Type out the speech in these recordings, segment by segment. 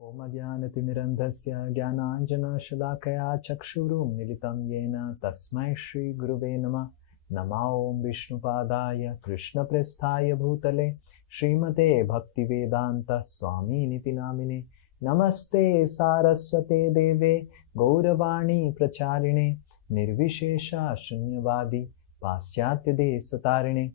Om Ajnanatimirandhasya Jnananjana Shalakaya Chakshurum Militam Yena Tasmai Shri Guruve Namah. Nama Om Vishnupadaya Krishna Presthaya Bhutale Srimate Bhaktivedanta Swami Niti Namine Namaste Saraswate Deve Gauravani Pracharine Nirvishesha Shunyavadi Pasyatya Desatarine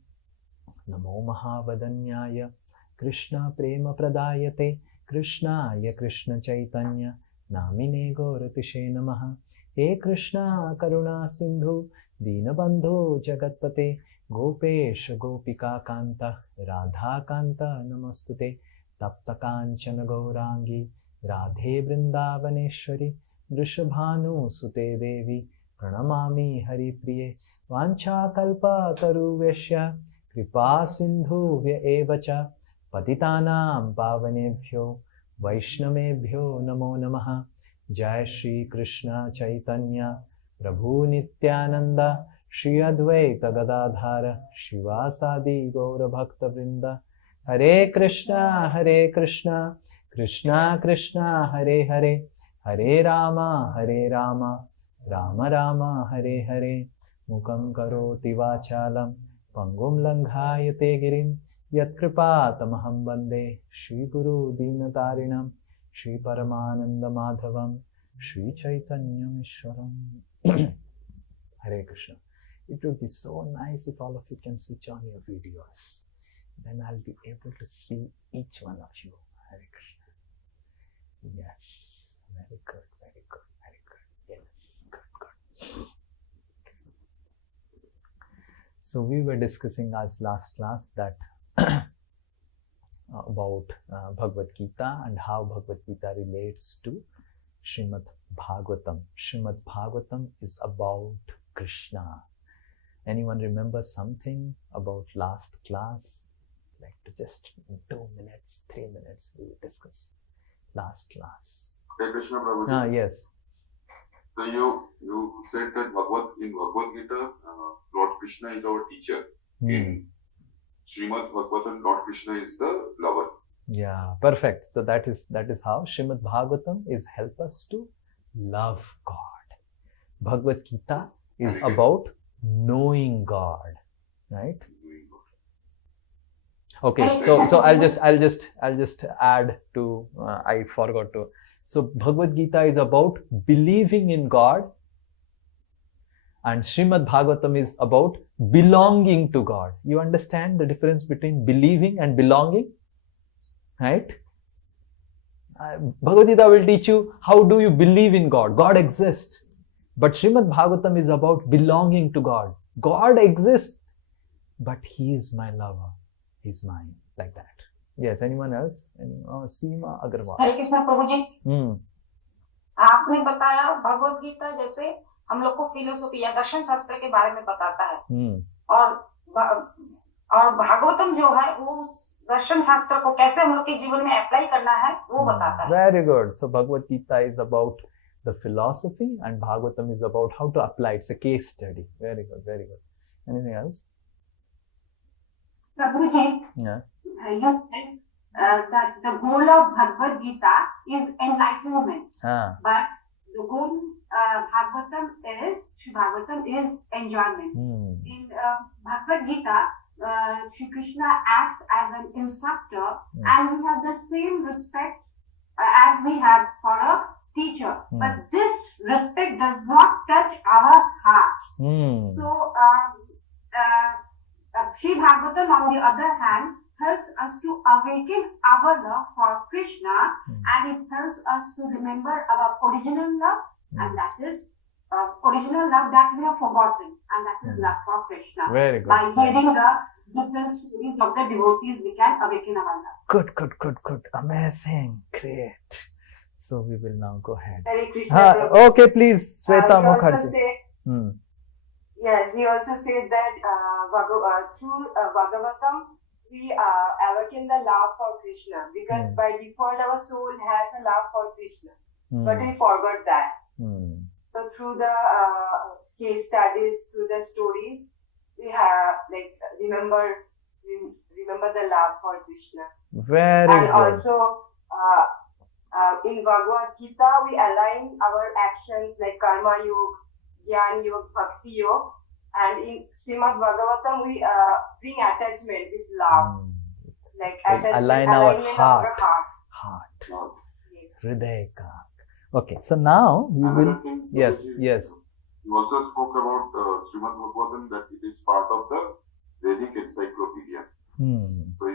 Namo Mahavadanyaya Krishna Prema Pradayate Krishnaya Krishna Chaitanya Namine Gauratishe Namaha. He Krishna Karuna Sindhu Dinabandhu Jagatpate Gopesh Gopika Kanta Radha Kanta Namastute Tapta Kanchana Gaurangi Radhe Vrindavaneshwari Vrishabhanu Sute Devi Pranamami Hari Priye Vancha Kalpa Taruveshya Kripa Sindhu Vya Evacha Patitanam Pavanebhyo Vaishnavebhyo Namo Namaha. Jai Shri Krishna Chaitanya Prabhu Nityananda Shri Advaita Gadadhara Shivasadi Gaura Bhakta Vrinda. Hare Krishna Krishna Krishna Hare Hare Hare Rama Rama Rama Hare Hare. Mukam karoti vachalam Pangum langhayate girim Yat kripa tamaham bande Shri Guru Dinatarinam Shri Paramananda Madhavam Shri Chaitanya Ishwaram. Hare Krishna. It would be so nice if all of you can switch on your videos. Then I'll be able to see each one of you. Hare Krishna. Yes. Very good, very good, very good. Yes, good. So we were discussing as last class that about Bhagavad Gita and how Bhagavad Gita relates to Srimad Bhagavatam. Srimad Bhagavatam is about Krishna. Anyone remember something about last class? Like to just 2 minutes, 3 minutes we will discuss last class. Hey Krishna Prabhuji. Yes. So you said that in Bhagavad Gita, Lord Krishna is our teacher. In Srimad Bhagavatam, Lord Krishna is the lover. Yeah, perfect. So that is how Srimad Bhagavatam is help us to love God. Bhagavad Gita is about knowing God, right? Okay, so I'll just add to I forgot to. So Bhagavad Gita is about believing in God, and Srimad Bhagavatam is about belonging to God. You understand the difference between believing and belonging, right? Bhagavad Gita will teach you how do you believe in God. God exists. But Srimad Bhagavatam is about belonging to God. God exists, but He is my lover. He's mine. Like that. Yes, anyone else? Seema Agarwal. हरे कृष्णा प्रभु जी। आपने बताया भगवत गीता जैसे हम लोग को philosophy या दर्शन शास्त्र के बारे में बताता है, और भागवतम जो है वो दर्शन शास्त्र को कैसे हम लोग के जीवन में अप्लाई करना है वो बताता है. Very good. So Bhagavad Gita is about the philosophy and Bhagavatam is about how to apply. It's a case study. Very good, very good. Anything else? Prabhuji, yeah. You said that the goal of Bhagavad Gita is enlightenment, but the goal Sri Bhagavatam is enjoyment. In Bhagavad Gita, Sri Krishna acts as an instructor, and we have the same respect as we have for a teacher. But this respect does not touch our heart. So, Sri Bhagavatam, on the other hand, helps us to awaken our love for Krishna, and it helps us to remember our original love, and that is original love that we have forgotten, and that is love for Krishna. Very good. By hearing the different stories of the devotees, we can awaken our love. Good. Amazing. Great. So we will now go ahead. Hare Krishna. Okay, please, Sweta Mukherjee. Yes, we also said that through Bhagavatam, we awaken the love for Krishna, because by default our soul has a love for Krishna, but we forgot that. So through the case studies, through the stories, we have remember the love for Krishna. Very and good. Also in Bhagavad Gita, we align our actions like Karma Yoga, Jnana Yoga, Bhakti Yoga. And in Srimad Bhagavatam, we bring attachment with love. Like align our alignment heart. of the heart. Heart. Yes. Hriday ka. Okay, so now we will. Another thing, Yes, Prabhuji, yes. You also spoke about Srimad Bhagavatam, that it is part of the Vedic encyclopedia. So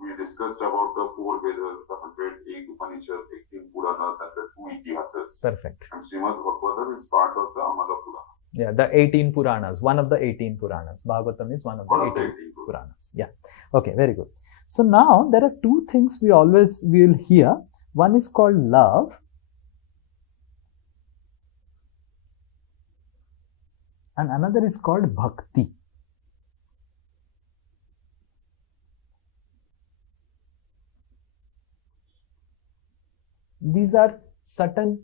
we discussed about the 4 Vedas, the 108 Upanishads, 18 Puranas, and the 2 Itihasas. Perfect. And Srimad Bhagavatam is part of the Amala Purana. Yeah, the 18 Puranas, one of the 18 Puranas. Bhagavatam is one of the 18 Puranas. Yeah. Okay, very good. So now there are 2 things we will hear. One is called love. And another is called bhakti. These are certain.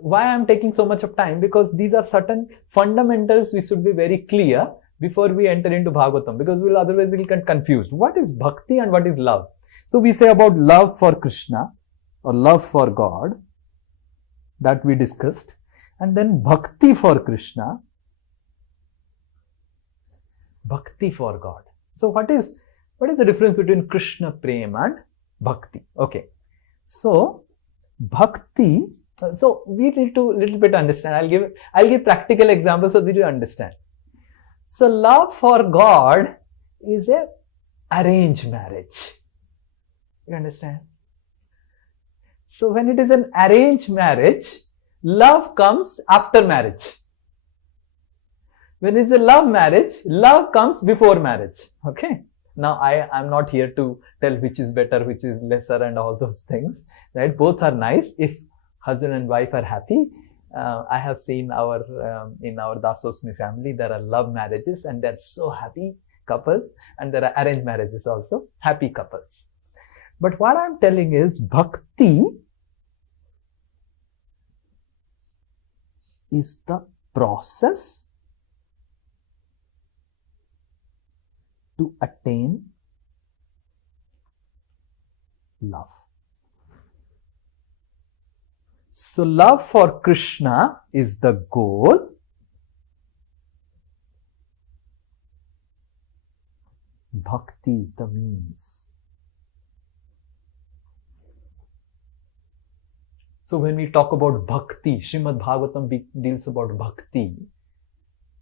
Why I am taking so much of time? Because these are certain fundamentals we should be very clear before we enter into Bhagavatam, because otherwise we'll get confused. What is bhakti and what is love? So we say about love for Krishna or love for God, that we discussed, and then bhakti for Krishna, bhakti for God. So what is the difference between Krishna prema and bhakti? Okay, so bhakti. So we need to little bit understand. I'll give practical examples so that you understand. So love for God is a arranged marriage. You understand? So when it is an arranged marriage, love comes after marriage. When it's a love marriage, love comes before marriage. Okay. Now I am not here to tell which is better, which is lesser, and all those things. Right? Both are nice if husband and wife are happy. I have seen in our Dasosmi family, there are love marriages and they're so happy couples, and there are arranged marriages also, happy couples. But what I'm telling is bhakti is the process to attain love. So love for Krishna is the goal. Bhakti is the means. So when we talk about bhakti, Srimad Bhagavatam deals about bhakti.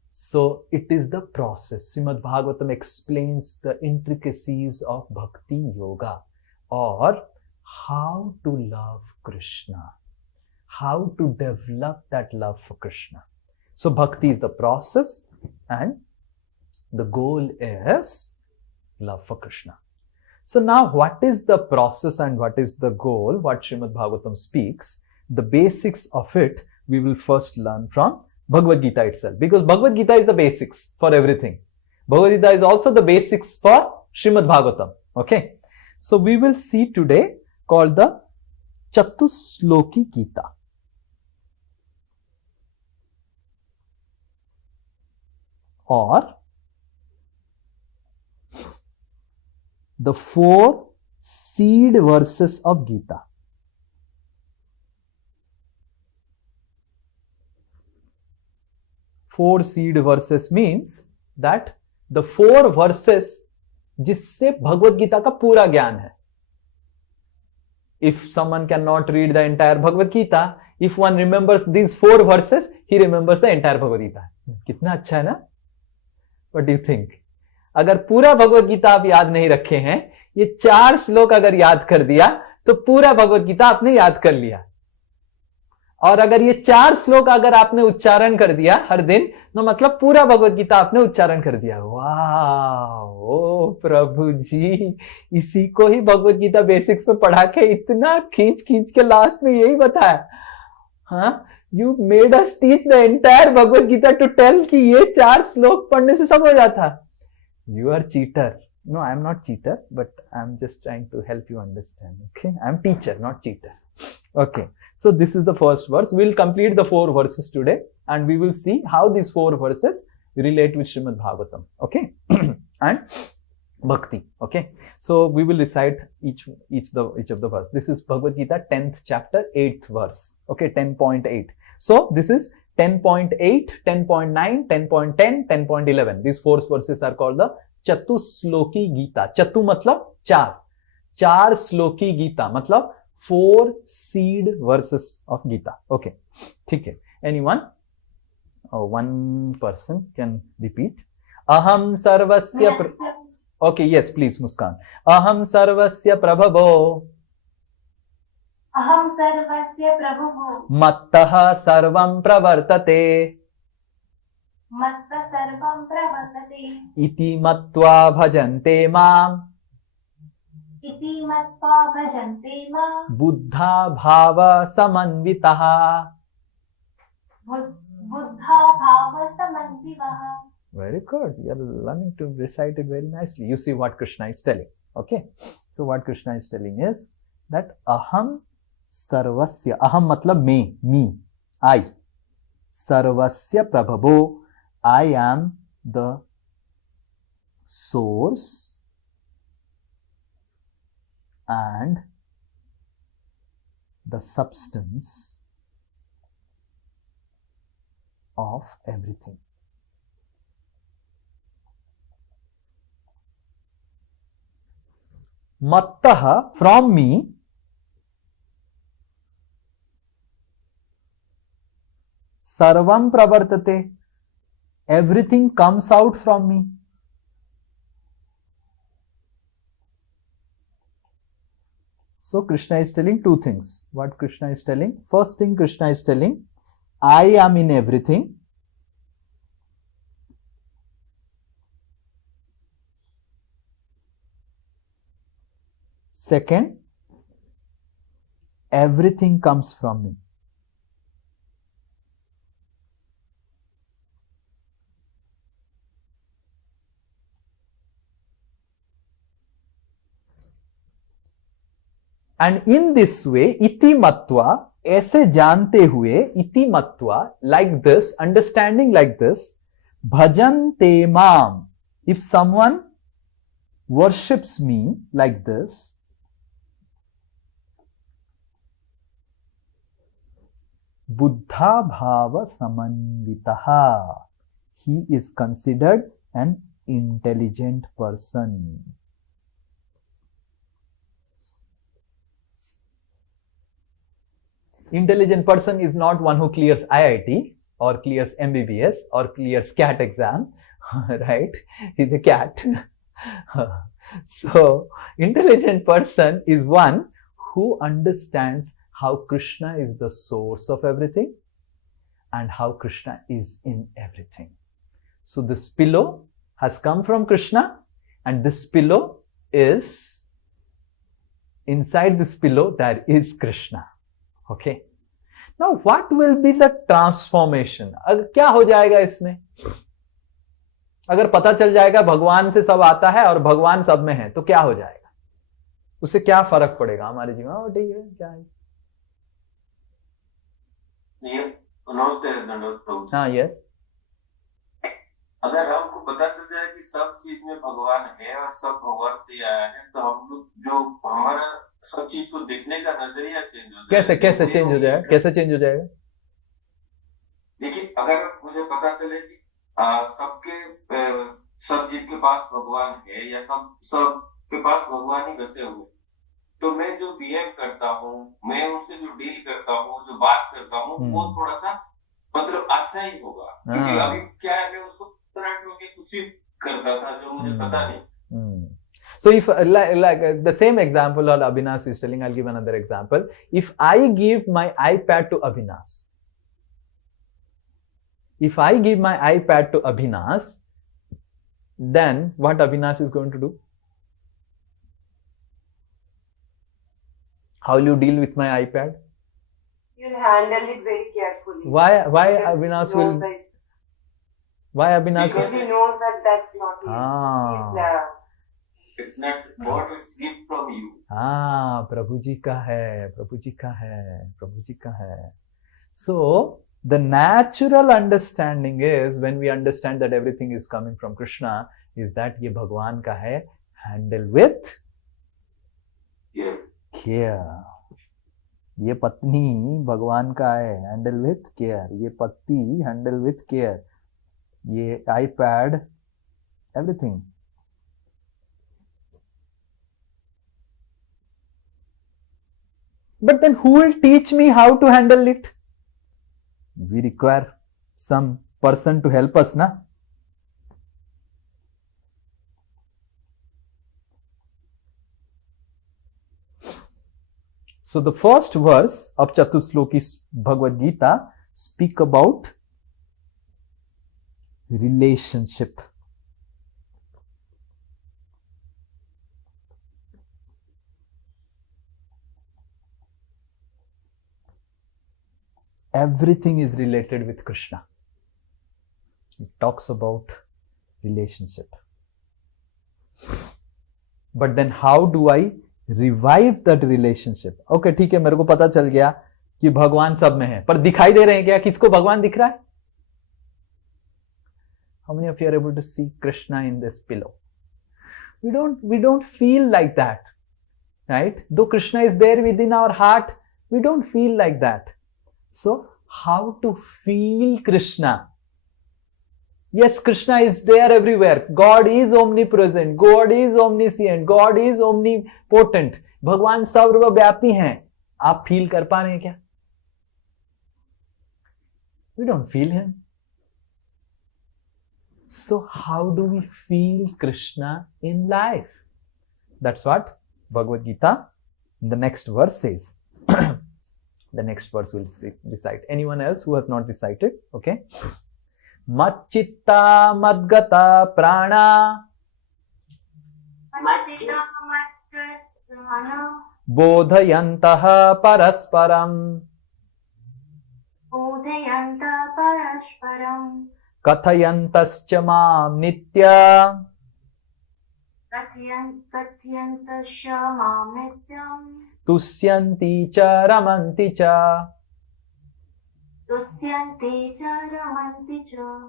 So it is the process. Srimad Bhagavatam explains the intricacies of bhakti yoga, or how to love Krishna, how to develop that love for Krishna. So bhakti is the process and the goal is love for Krishna. So now what is the process and what is the goal? What Srimad Bhagavatam speaks, the basics of it we will first learn from Bhagavad Gita itself, because Bhagavad Gita is the basics for everything. Bhagavad Gita is also the basics for Srimad Bhagavatam. Okay. So we will see today called the Chatusloki Gita. Or the 4 seed verses of Gita. Four seed verses means that the 4 verses जिससे भगवत गीता का पूरा ज्ञान है. If someone cannot read the entire Bhagavad Gita, if one remembers these 4 verses, he remembers the entire Bhagavad Gita. कितना अच्छा है ना? What do you think? अगर पूरा भगवत गीता आप याद नहीं रखे हैं, ये 4 श्लोक अगर याद कर दिया तो पूरा भगवत गीता आपने याद कर लिया. और अगर ये 4 श्लोक अगर आपने उच्चारण कर दिया हर दिन, तो मतलब पूरा भगवत गीता आपने उच्चारण कर दिया. वाह, ओ प्रभु जी, इसी को ही भगवत गीता बेसिक्स में पढ़ा के इतना खींच के लास्ट में यही बताया. हाँ, you made us teach the entire Bhagavad Gita to tell कि ये 4 श्लोक पढ़ने से सब हो जाता. You are cheater. No, I am not cheater, but I am just trying to help you understand. Okay, I am teacher, not cheater. Okay, so this is the first verse. We will complete the 4 verses today, and we will see how these 4 verses relate with Srimad Bhagavatam. Okay, and Bhakti. Okay, so we will recite each of the verse. This is Bhagavad Gita 10th chapter 8th verse. Okay, 10.8. So this is 10.8, 10.9, 10.10, 10.11. These four verses are called the Chatusloki Gita. Chatu matlab चार श्लोकी गीता मतलब 4 seed verses of Gita. Okay, ठीक है. Anyone? One person can repeat. Aham sarvasya. Okay, yes, please, Muskan. Aham sarvasya prabhavo. Aham sarvasya prabhavo. Mattah sarvam pravartate. Matta sarvam pravartate. Iti matva bhajante mam. Iti matva bhajante mam. Buddha bhava samanvitaha. Buddha bhava samanvivaha. Very good. You are learning to recite it very nicely. You see what Krishna is telling. Okay. So what Krishna is telling is that aham sarvasya. Aham matlab me, I. Sarvasya prabhavo. I am the source and the substance of everything. Mattaha, from me, sarvam pravartate, everything comes out from me. So Krishna is telling two things. What Krishna is telling? First thing Krishna is telling, I am in everything. Second, everything comes from me. And in this way, iti matva, ऐसे जानते हुए, iti matva, like this, understanding like this, bhajante mam. If someone worships me like this, Buddha bhava samanvitaha. He is considered an intelligent person. Intelligent person is not one who clears IIT or clears MBBS or clears CAT exam, right? He's a cat. So, intelligent person is one who understands how Krishna is the source of everything and how Krishna is in everything. So, this pillow has come from Krishna, and this pillow is, inside this pillow there is Krishna. Okay. Now, what will be the transformation? क्या हो जाएगा इसमें? अगर पता चल जाएगा भगवान से सब आता है और भगवान सब में है, तो क्या हो जाएगा? उससे क्या फर्क पड़ेगा हमारे जीवन में? ठीक है, क्या है? हाँ, यस. अगर हमको पता चल जाए कि सब चीज में भगवान है और सब भगवान से आया है, तो हम लोग जो हमारा सब चीज को देखने का नजरिया चेंज हो जाएगा. कैसे चेंज हो जाएगा? कैसे चेंज हो जाएगा? देखिए, अगर मुझे पता चले कि सब जीव के पास भगवान है या सब के पास भगवान ही बसे हुए, तो मैं जो बिहेव करता हूँ, मैं उनसे जो डील करता हूँ, जो बात करता हूँ, वो थोड़ा सा मतलब अच्छा ही होगा. क्योंकि अभी क्या है, मैं उसको करंट होके कुछ भी करता था जो मुझे पता नहीं. So if like the same example that Abhinas is telling, I'll give another example. If I give my iPad to Abhinas, then what Abhinas is going to do? How will you deal with my iPad? You'll handle it very carefully. Why Abhinas will? Why Abhinas? Because he knows that that's not his. It's not what it's gift from you. प्रभु जी का है. So the natural understanding is, when we understand that everything is coming from Krishna, is that ये भगवान का है, handle with care. Care. ये पत्नी भगवान का है, हैंडल विथ केयर. ये पति हैंडल विथ केयर. ये iPad, everything. But then who will teach me how to handle it? We require some person to help us, na? So the first verse of Chatusloki Bhagavad Gita speak about relationship. Everything is related with Krishna. It talks about relationship. But then how do I revive that relationship? Okay, ठीक है, मेरे को पता चल गया कि भगवान सब में है, पर दिखाई दे रहे हैं क्या? किसको भगवान दिख रहा है? How many of you are able to see Krishna in this pillow? We don't feel like that, right? Though Krishna is there within our heart, we don't feel like that. So, how to feel Krishna? Yes, Krishna is there everywhere. God is omnipresent. God is omniscient. God is omnipotent. भगवान सर्वव्यापी हैं. आप feel कर पा रहे हैं क्या? We don't feel him. So, how do we feel Krishna in life? That's what Bhagavad Gita, the next verse says. The next verse will recite. Anyone else who has not recited? Okay. Macchitta madgata prana bodhayantaha parasparam kathayantascha mam nitya Tusyanti cha ramanti cha.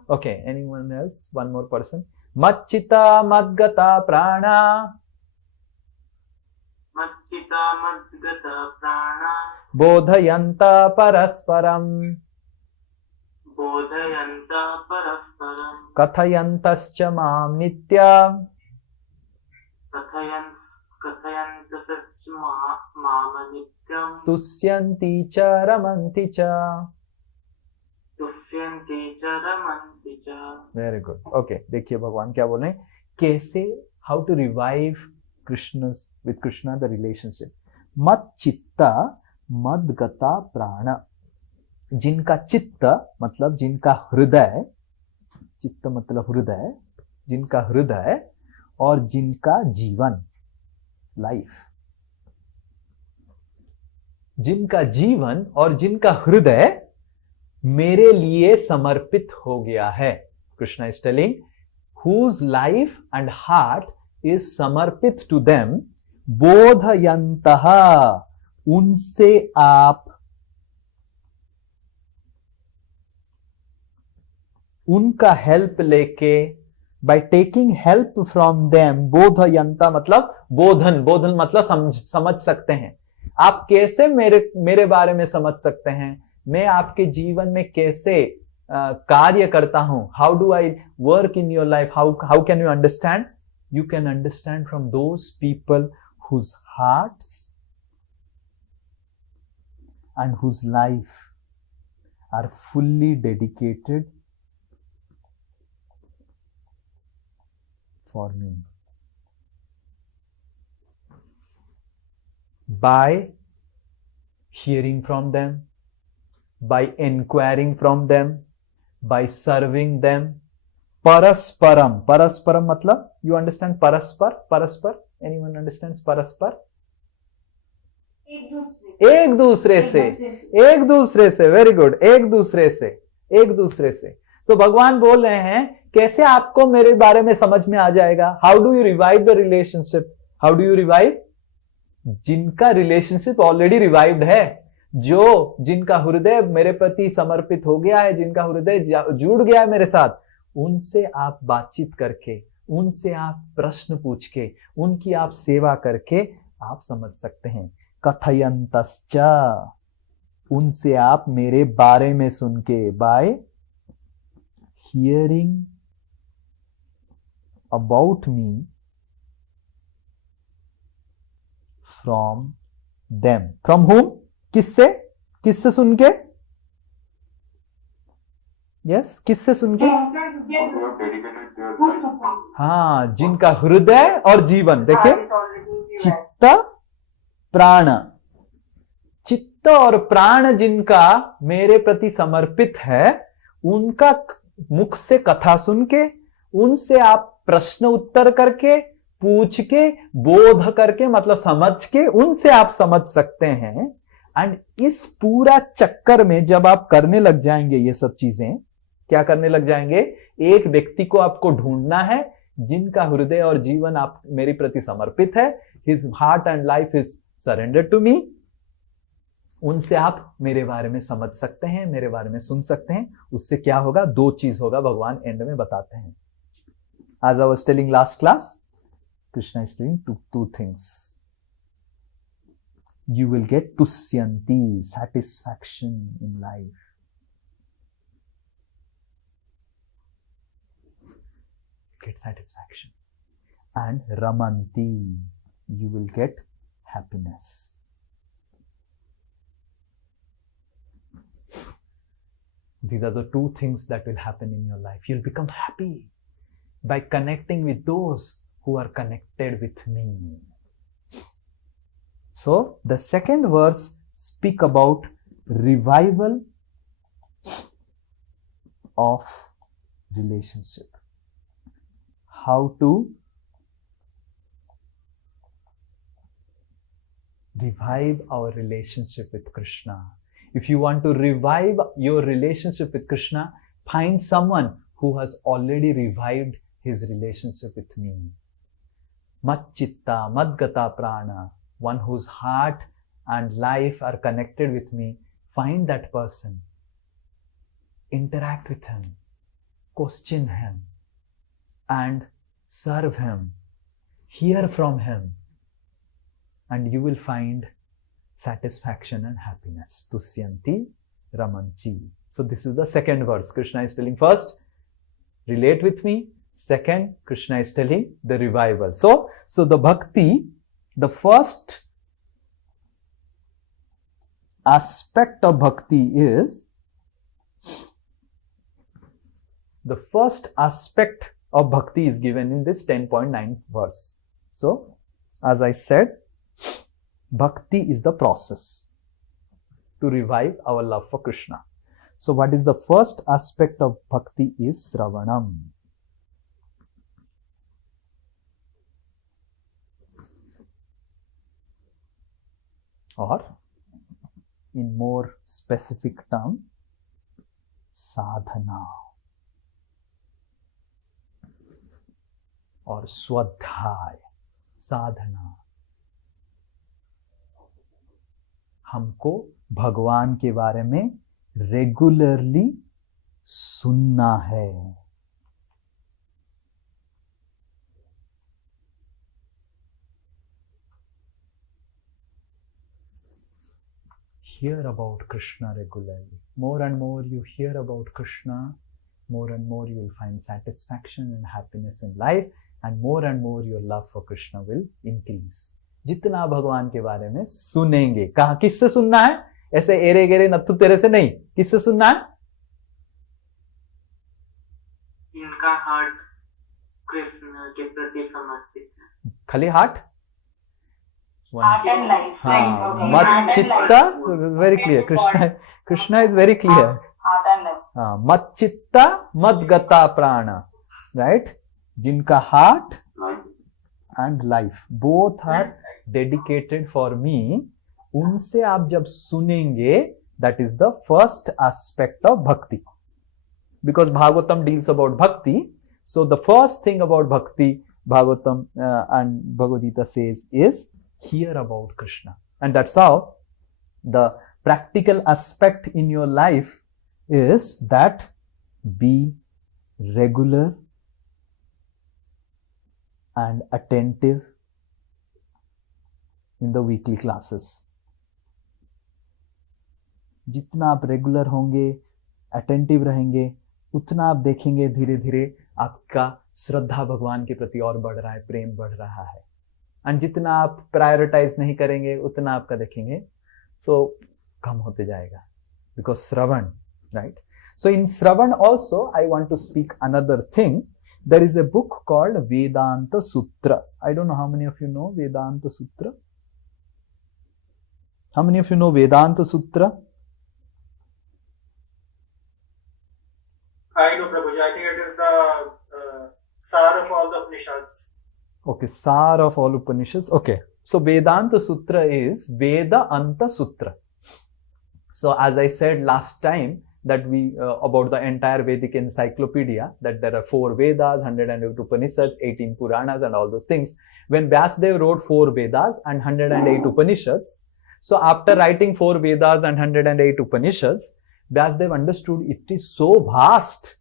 Okay, anyone else? One more person. Macchita madgata prana bodhayanta parasparam kathayantascha mam nitya Tusyanti cha ramanti cha. Very good. Okay, देखिए भगवान क्या बोल रहे हैं, कैसे, how to revive with Krishna the relationship. मत चित्ता मद गता प्राण. जिनका चित्त मतलब जिनका हृदय, चित्त मतलब हृदय, जिनका हृदय और जिनका जीवन, लाइफ, जिनका जीवन और जिनका हृदय मेरे लिए समर्पित हो गया है. Krishna is telling whose life and heart is समर्पित to them. बोधयन्तः, उनसे आप, उनका हेल्प लेके, by taking help from them. बोधयन्ता मतलब बोधन, बोधन मतलब समझ सकते हैं. आप कैसे मेरे बारे में समझ सकते हैं, मैं आपके जीवन में कैसे कार्य करता हूं. How do I work in your life, how can you understand? You can understand from those people whose hearts and whose life are fully dedicated for me. By hearing from them, by inquiring from them, by serving them. Parasparam. Parasparam matlab, you understand paraspar? Paraspar? Anyone understands paraspar? एक दूसरे से. एक दूसरे से. Very good. एक दूसरे से. एक दूसरे से. तो भगवान बोल रहे हैं कैसे आपको मेरे बारे में समझ में आ जाएगा. How do you revive the relationship? How do you revive? जिनका रिलेशनशिप ऑलरेडी रिवाइव्ड है, जिनका हृदय मेरे प्रति समर्पित हो गया है, जिनका हृदय जुड़ गया है मेरे साथ, उनसे आप बातचीत करके, उनसे आप प्रश्न पूछ के, उनकी आप सेवा करके आप समझ सकते हैं। कथयन्तश्च, उनसे आप मेरे बारे में सुन के, bye hearing about me from them. From हुम? किससे? किससे सुन के? यस, किससे सुन के? हाँ, जिनका हृदय और जीवन, देखिए, चित्त प्राण, चित्त और प्राण जिनका मेरे प्रति समर्पित है, उनका मुख से कथा सुन के, उनसे आप प्रश्न उत्तर करके, पूछ के, बोध करके, मतलब समझ के, उनसे आप समझ सकते हैं। एंड इस पूरा चक्कर में जब आप करने लग जाएंगे ये सब चीजें, क्या करने लग जाएंगे? एक व्यक्ति को आपको ढूंढना है जिनका हृदय और जीवन आप मेरे प्रति समर्पित है, his heart and life is surrender to me. उनसे आप मेरे बारे में समझ सकते हैं, मेरे बारे में सुन सकते हैं। उससे क्या होगा? दो चीज होगा, भगवान एंड में बताते हैं। As I was telling last class, Krishna is telling two things. You will get tusyanti, satisfaction in life. Get satisfaction. And ramanti, you will get happiness. These are the two things that will happen in your life. You'll become happy by connecting with those who are connected with me. So the second verse speak about revival of relationship. How to revive our relationship with Krishna. If you want to revive your relationship with Krishna, find someone who has already revived his relationship with me. Mat chitta, mad gata prana, one whose heart and life are connected with me. Find that person, interact with him, question him, and serve him, hear from him, and you will find satisfaction and happiness. Tusyanti ramanchi. So this is the second verse. Krishna is telling, first, relate with me. Second, Krishna is telling the revival. So the bhakti, the first aspect of bhakti is, the first aspect of bhakti is given in this 10.9 verse. So, as I said, bhakti is the process to revive our love for Krishna. So what is the first aspect of bhakti is Sravanam. Or in more specific term, sadhana or swadhyay. साधना, हमको भगवान के बारे में regularly सुनना है। Hear about Krishna regularly. More and more you hear about Krishna, more and more you will find satisfaction and happiness in life, and more your love for Krishna will increase. जितना भगवान के बारे में सुनेंगे, कहा किससे सुनना है? ऐसे एरे गेरे नत्थु तेरे से नहीं, किससे सुनना है? इनका हार्ट कृष्ण के प्रति समर्पित है। खाली हार्ट? Heart and life. मत चित्ता, very clear. Krishna is very clear. Heart and life. मत चित्ता मत गता प्राणा, right? जिनका heart and life both are dedicated for me, उनसे आप जब सुनेंगे, that is the first aspect of bhakti. Because Bhagavatam deals about bhakti, so the first thing about bhakti, Bhagavatam and Bhagavad Gita says is hear about Krishna. And that's how the practical aspect in your life is that be regular and attentive in the weekly classes. जितना आप regular होंगे, attentive रहेंगे, उतना आप देखेंगे धीरे धीरे आपका श्रद्धा भगवान के प्रति और बढ़ रहा है, प्रेम बढ़ रहा है. एंड जितना आप प्रायोरिटाइज नहीं करेंगे उतना आपका देखेंगे कम होते जाएगा. Because Shravan, right? So in Shravan also, I want to speak another thing. There is a book called Vedanta Sutra. I don't know how many of you know Vedanta Sutra. How many of you know Vedanta Sutra? I know, Prabhuji. I think it is the Sar of all the Upanishads. Okay, Sar of all Upanishads. Okay, so Vedanta Sutra is Veda Anta Sutra. So as I said last time, that we about the entire Vedic encyclopedia, that there are 4 Vedas, 108 Upanishads, 18 Puranas and all those things. When Vyasadeva wrote 4 Vedas and 108 Upanishads, so after writing 4 Vedas and 108 Upanishads, Vyasadeva understood it is so vast,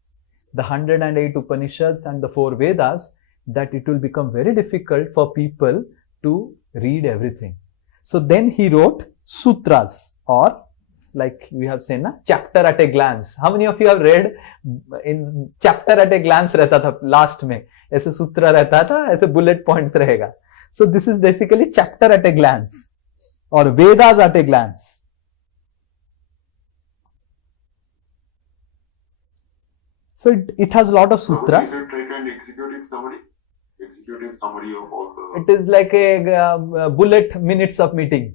the 108 Upanishads and the 4 Vedas, that it will become very difficult for people to read everything. So then he wrote sutras, or like we have said na, chapter at a glance. How many of you have read in chapter at a glance रहता था last में, ऐसे सूत्र रहता था, ऐसे bullet points रहेगा. So this is basically chapter at a glance or Vedas at a glance. So it has a lot of sutras. Is it like an executive summary of all the... It is like a bullet minutes of meeting.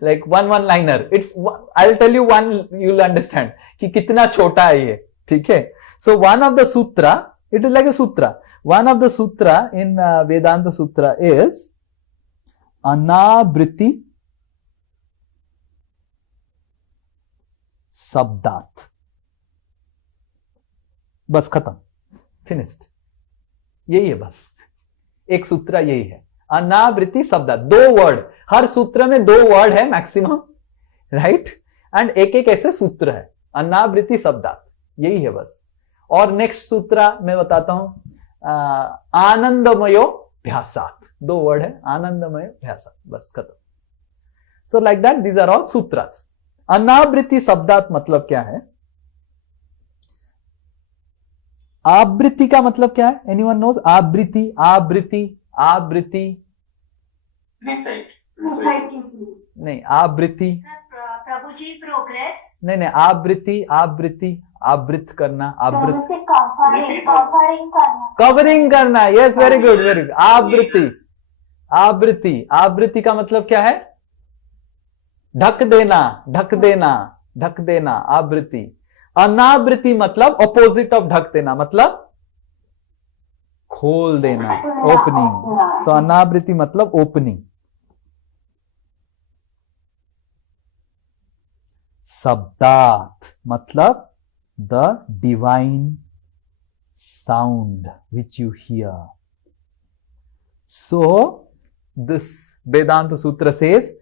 Like one liner. It's, I'll tell you one, you'll understand कि कितना छोटा है ये, ठीक है? So one of the sutra, it is like a sutra. One of the sutra in Vedanta Sutra is Anabriti Sabdat. बस खत्म, finished. यही है बस, एक सूत्र यही है, अनावृत्ति शब्द. 2 वर्ड, हर सूत्र में 2 वर्ड है मैक्सिमम, राइट? एंड एक ऐसे सूत्र है, अनावृत्ति शब्दात, यही है बस. और नेक्स्ट सूत्र मैं बताता हूं, आनंदमयो भ्यासात. 2 वर्ड है, आनंदमयो भ्यासात, बस खत्म. So like that, these are all sutras. अनावृत्ति शब्दात मतलब क्या है? आवृत्ति का मतलब क्या है? Anyone knows? आवृत्ति, आवृत्ति, आवृत्ति नहीं, आवृत्ति प्रभु जी प्रोग्रेस नहीं, आवृत्ति, आवृत्ति, आवृत करना, आवृत कवरिंग करना. Yes, very good, very good. आवृत्ति, आवृत्ति, आवृत्ति का मतलब क्या है? ढक देना, ढक देना, ढक देना, आवृत्ति. अनावृत्ति मतलब ऑपोजिट ऑफ ढक देना, मतलब खोल देना, ओपनिंग. सो अनावृत्ति मतलब ओपनिंग. शब्दात मतलब the divine sound which you hear. So this Vedanta sutra says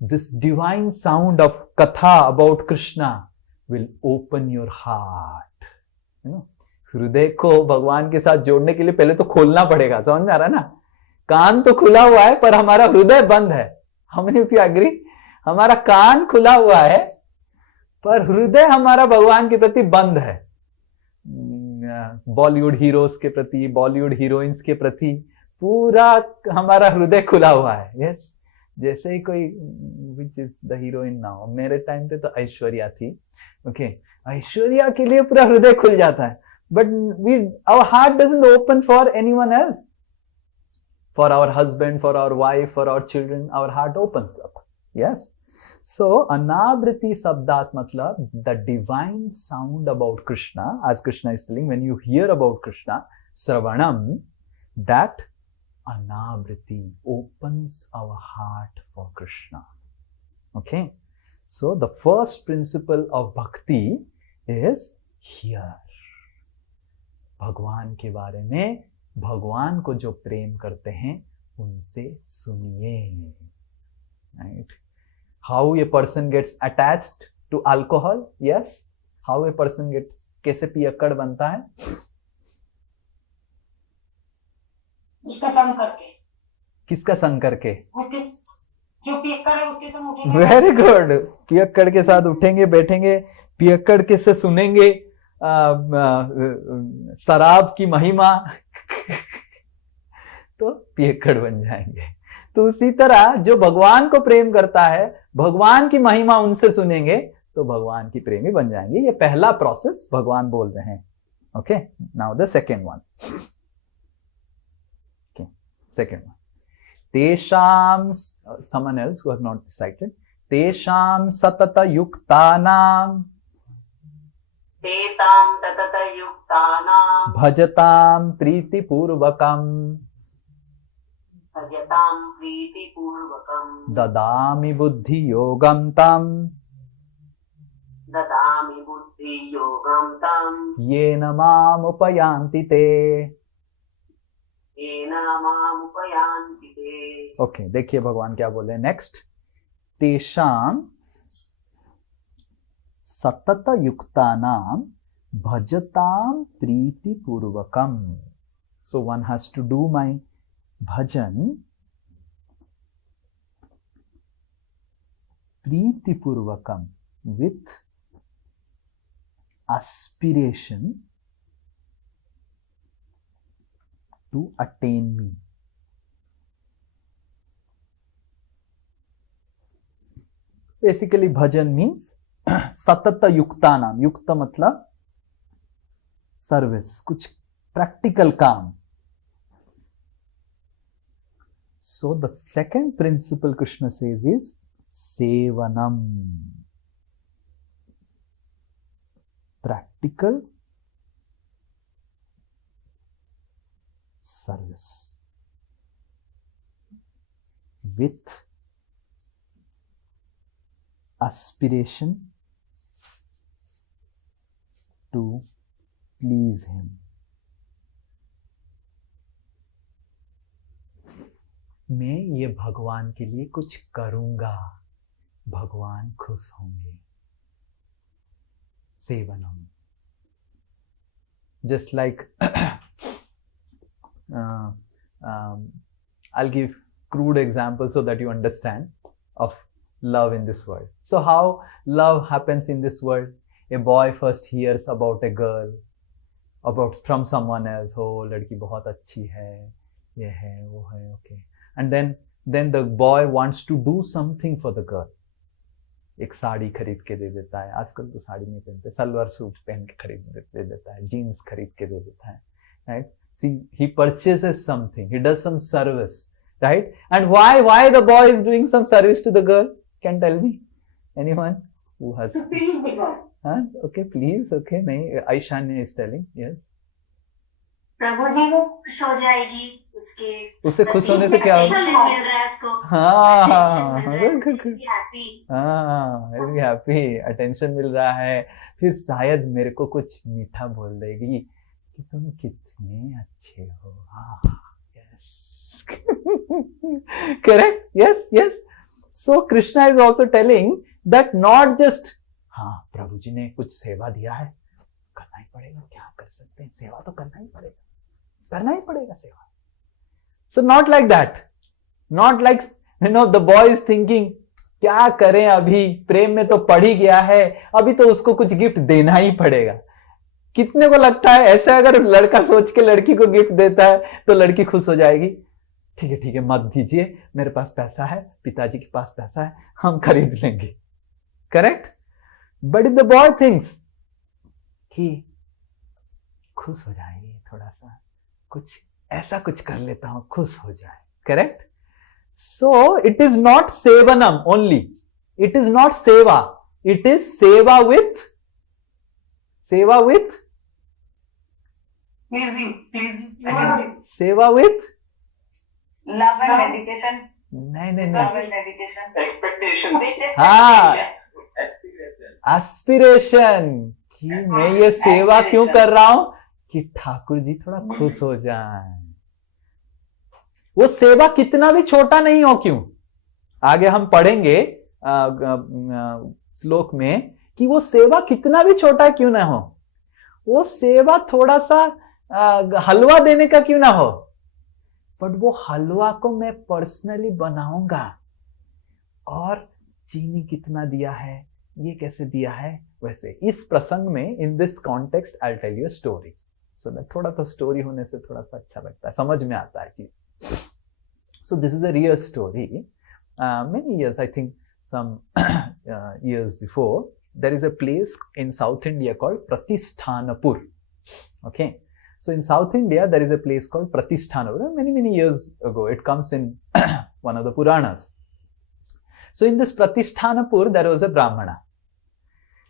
this divine sound of katha about Krishna will open your heart. You know, हृदय को भगवान के साथ जोड़ने के लिए पहले तो खोलना पड़ेगा. समझ में आ रहा है ना? कान तो खुला हुआ है पर हमारा हृदय बंद है. How many of you agree? हमारा कान खुला हुआ है पर हृदय हमारा भगवान के प्रति बंद है. बॉलीवुड हीरोज के प्रति, बॉलीवुड हीरोइंस के प्रति पूरा हमारा हृदय खुला हुआ है. यस, जैसे ही कोई which is the heroine now, मेरे टाइम पे तो ऐश्वर्या थी. ओके, ऐश्वर्या के लिए पूरा हृदय खुल जाता है. But we, our heart doesn't open for anyone else. For our husband, for our wife, for our children, our heart opens up. Yes. So अनावृत्ति शब्दात मतलब the divine sound about Krishna. As Krishna is telling, when you hear about Krishna श्रवणम, that Anavriti opens our heart for Krishna. Okay, so the first principle of bhakti is hear. भगवान के बारे में, भगवान को जो प्रेम करते हैं उनसे सुनिए. Right? How a person gets attached to alcohol? Yes. How a person gets, कैसे पियक्कड़ बनता है? उसका संग करके, किसका संग करके? उसके जो पियक्कड़ है उसके संग उठेंगे। वेरी गुड, पियक्कड़ के साथ उठेंगे बैठेंगे, पियक्कड़ के से सुनेंगे शराब की महिमा तो पियक्कड़ बन जाएंगे। तो उसी तरह जो भगवान को प्रेम करता है, भगवान की महिमा उनसे सुनेंगे तो भगवान की प्रेमी बन जाएंगे। ये पहला प्रोसेस भगवान बोल रहे हैं। Okay, now the second one. Second one, तेषाम, someone else who has not recited, तेषाम सतत युक्तानाम, तेषां सतत युक्तानां भजताम प्रीतिपूर्वकम, भजतां प्रीतिपूर्वकं ददामि बुद्धि योगम तम, ददामि बुद्धियोगं तं येन माम उपयान्ति ते। येन मामुपयान्ति ते। ओके, देखिए भगवान क्या बोले नेक्स्ट। तेषाम सतत युक्तानाम भजताम प्रीतिपूर्वकम। So one has to do my bhajan प्रीतिपूर्वकम with aspiration to attain me. Basically bhajan means सतत युक्तानाम, युक्त मतलब सर्विस, कुछ प्रैक्टिकल काम। So the second principle Krishna says is sevanam, practical service with aspiration to please him. मैं ये भगवान के लिए कुछ करूंगा, भगवान खुश होंगे। सेवनम, just like I'll give crude examples so that you understand of love in this world. So how love happens in this world? A boy first hears about a girl, about from someone else. Oh, लड़की बहुत अच्छी है, ये है, वो है, okay. And then the boy wants to do something for the girl. एक साड़ी खरीद के दे देता है, आजकल तो साड़ी नहीं पहनते, सलवार सूट पहन के खरीद दे देता है, जीन्स खरीद के दे देता है, right? See, he purchases something, he does some service, right? And why the boy is doing some service to the girl? Can tell me? Anyone who has? To please the girl. हाँ, okay, please, okay, नहीं, Aishanya is telling, yes. प्रभु जी वो खुश हो जाएगी, उससे खुश होने से क्या होगा? अटेंशन मिल रहा है उसको। हाँ, हैप्पी, अटेंशन मिल रहा है। फिर शायद मेरे को कुछ मीठा बोल देगी कि तुम कितने अच्छे हो। हाँ, yes, correct, yes yes. So Krishna is also telling that not just, हाँ प्रभु जी ने कुछ सेवा दिया है, करना ही पड़ेगा, क्या कर सकते हैं, सेवा तो करना ही पड़ेगा, करना ही पड़ेगा सेवा। So not like that, not like, you know, the boy is thinking, क्या करें, अभी प्रेम में तो पड़ ही गया है, अभी तो उसको कुछ गिफ्ट देना ही पड़ेगा। कितने को लगता है ऐसे अगर लड़का सोच के लड़की को गिफ्ट देता है तो लड़की खुश हो जाएगी? ठीक है मत दीजिए, मेरे पास पैसा है, पिताजी के पास पैसा है, हम खरीद लेंगे, correct? But the boy thinks कि खुश हो जाएगी, थोड़ा सा कुछ ऐसा कुछ कर लेता हूं, खुश हो जाए, correct? So it is not सेवनम only, it is not seva, it is seva with seva with love and dedication. नहीं, एक्सपेक्टेशंस। हाँ, एस्पिरेशन कि मैं ये सेवा क्यों कर रहा हूं कि ठाकुर जी थोड़ा खुश हो जाएं। वो सेवा कितना भी छोटा नहीं हो क्यों, आगे हम पढ़ेंगे श्लोक में कि वो सेवा कितना भी छोटा क्यों ना हो, वो सेवा थोड़ा सा हलवा देने का क्यों ना हो, बट वो हलवा को मैं पर्सनली बनाऊंगा, और चीनी कितना दिया है, ये कैसे दिया है, वैसे इस प्रसंग में, in this context I tell you story, so that थोड़ा तो स्टोरी होने से थोड़ा सा अच्छा लगता है, समझ में आता है चीज. So this is a real story. Many years, I think some years before, there is a place in South India called Pratisthanapur. Okay, so in South India there is a place called Pratisthanapur. Many years ago, it comes in one of the Puranas. So in this Pratisthanapur there was a Brahmana.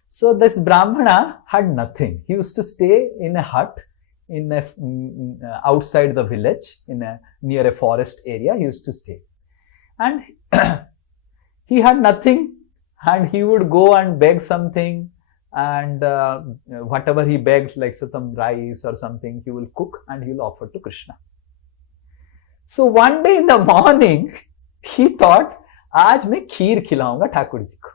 So this Brahmana had nothing. He used to stay in a hut in a, outside the village, near a forest area. He used to stay, and he had nothing, and he would go and beg something, and whatever he begged, like some rice or something, he will cook and he will offer to Krishna. So one day in the morning, he thought, आज मैं खीर खिलाऊंगा ठाकुर जी को.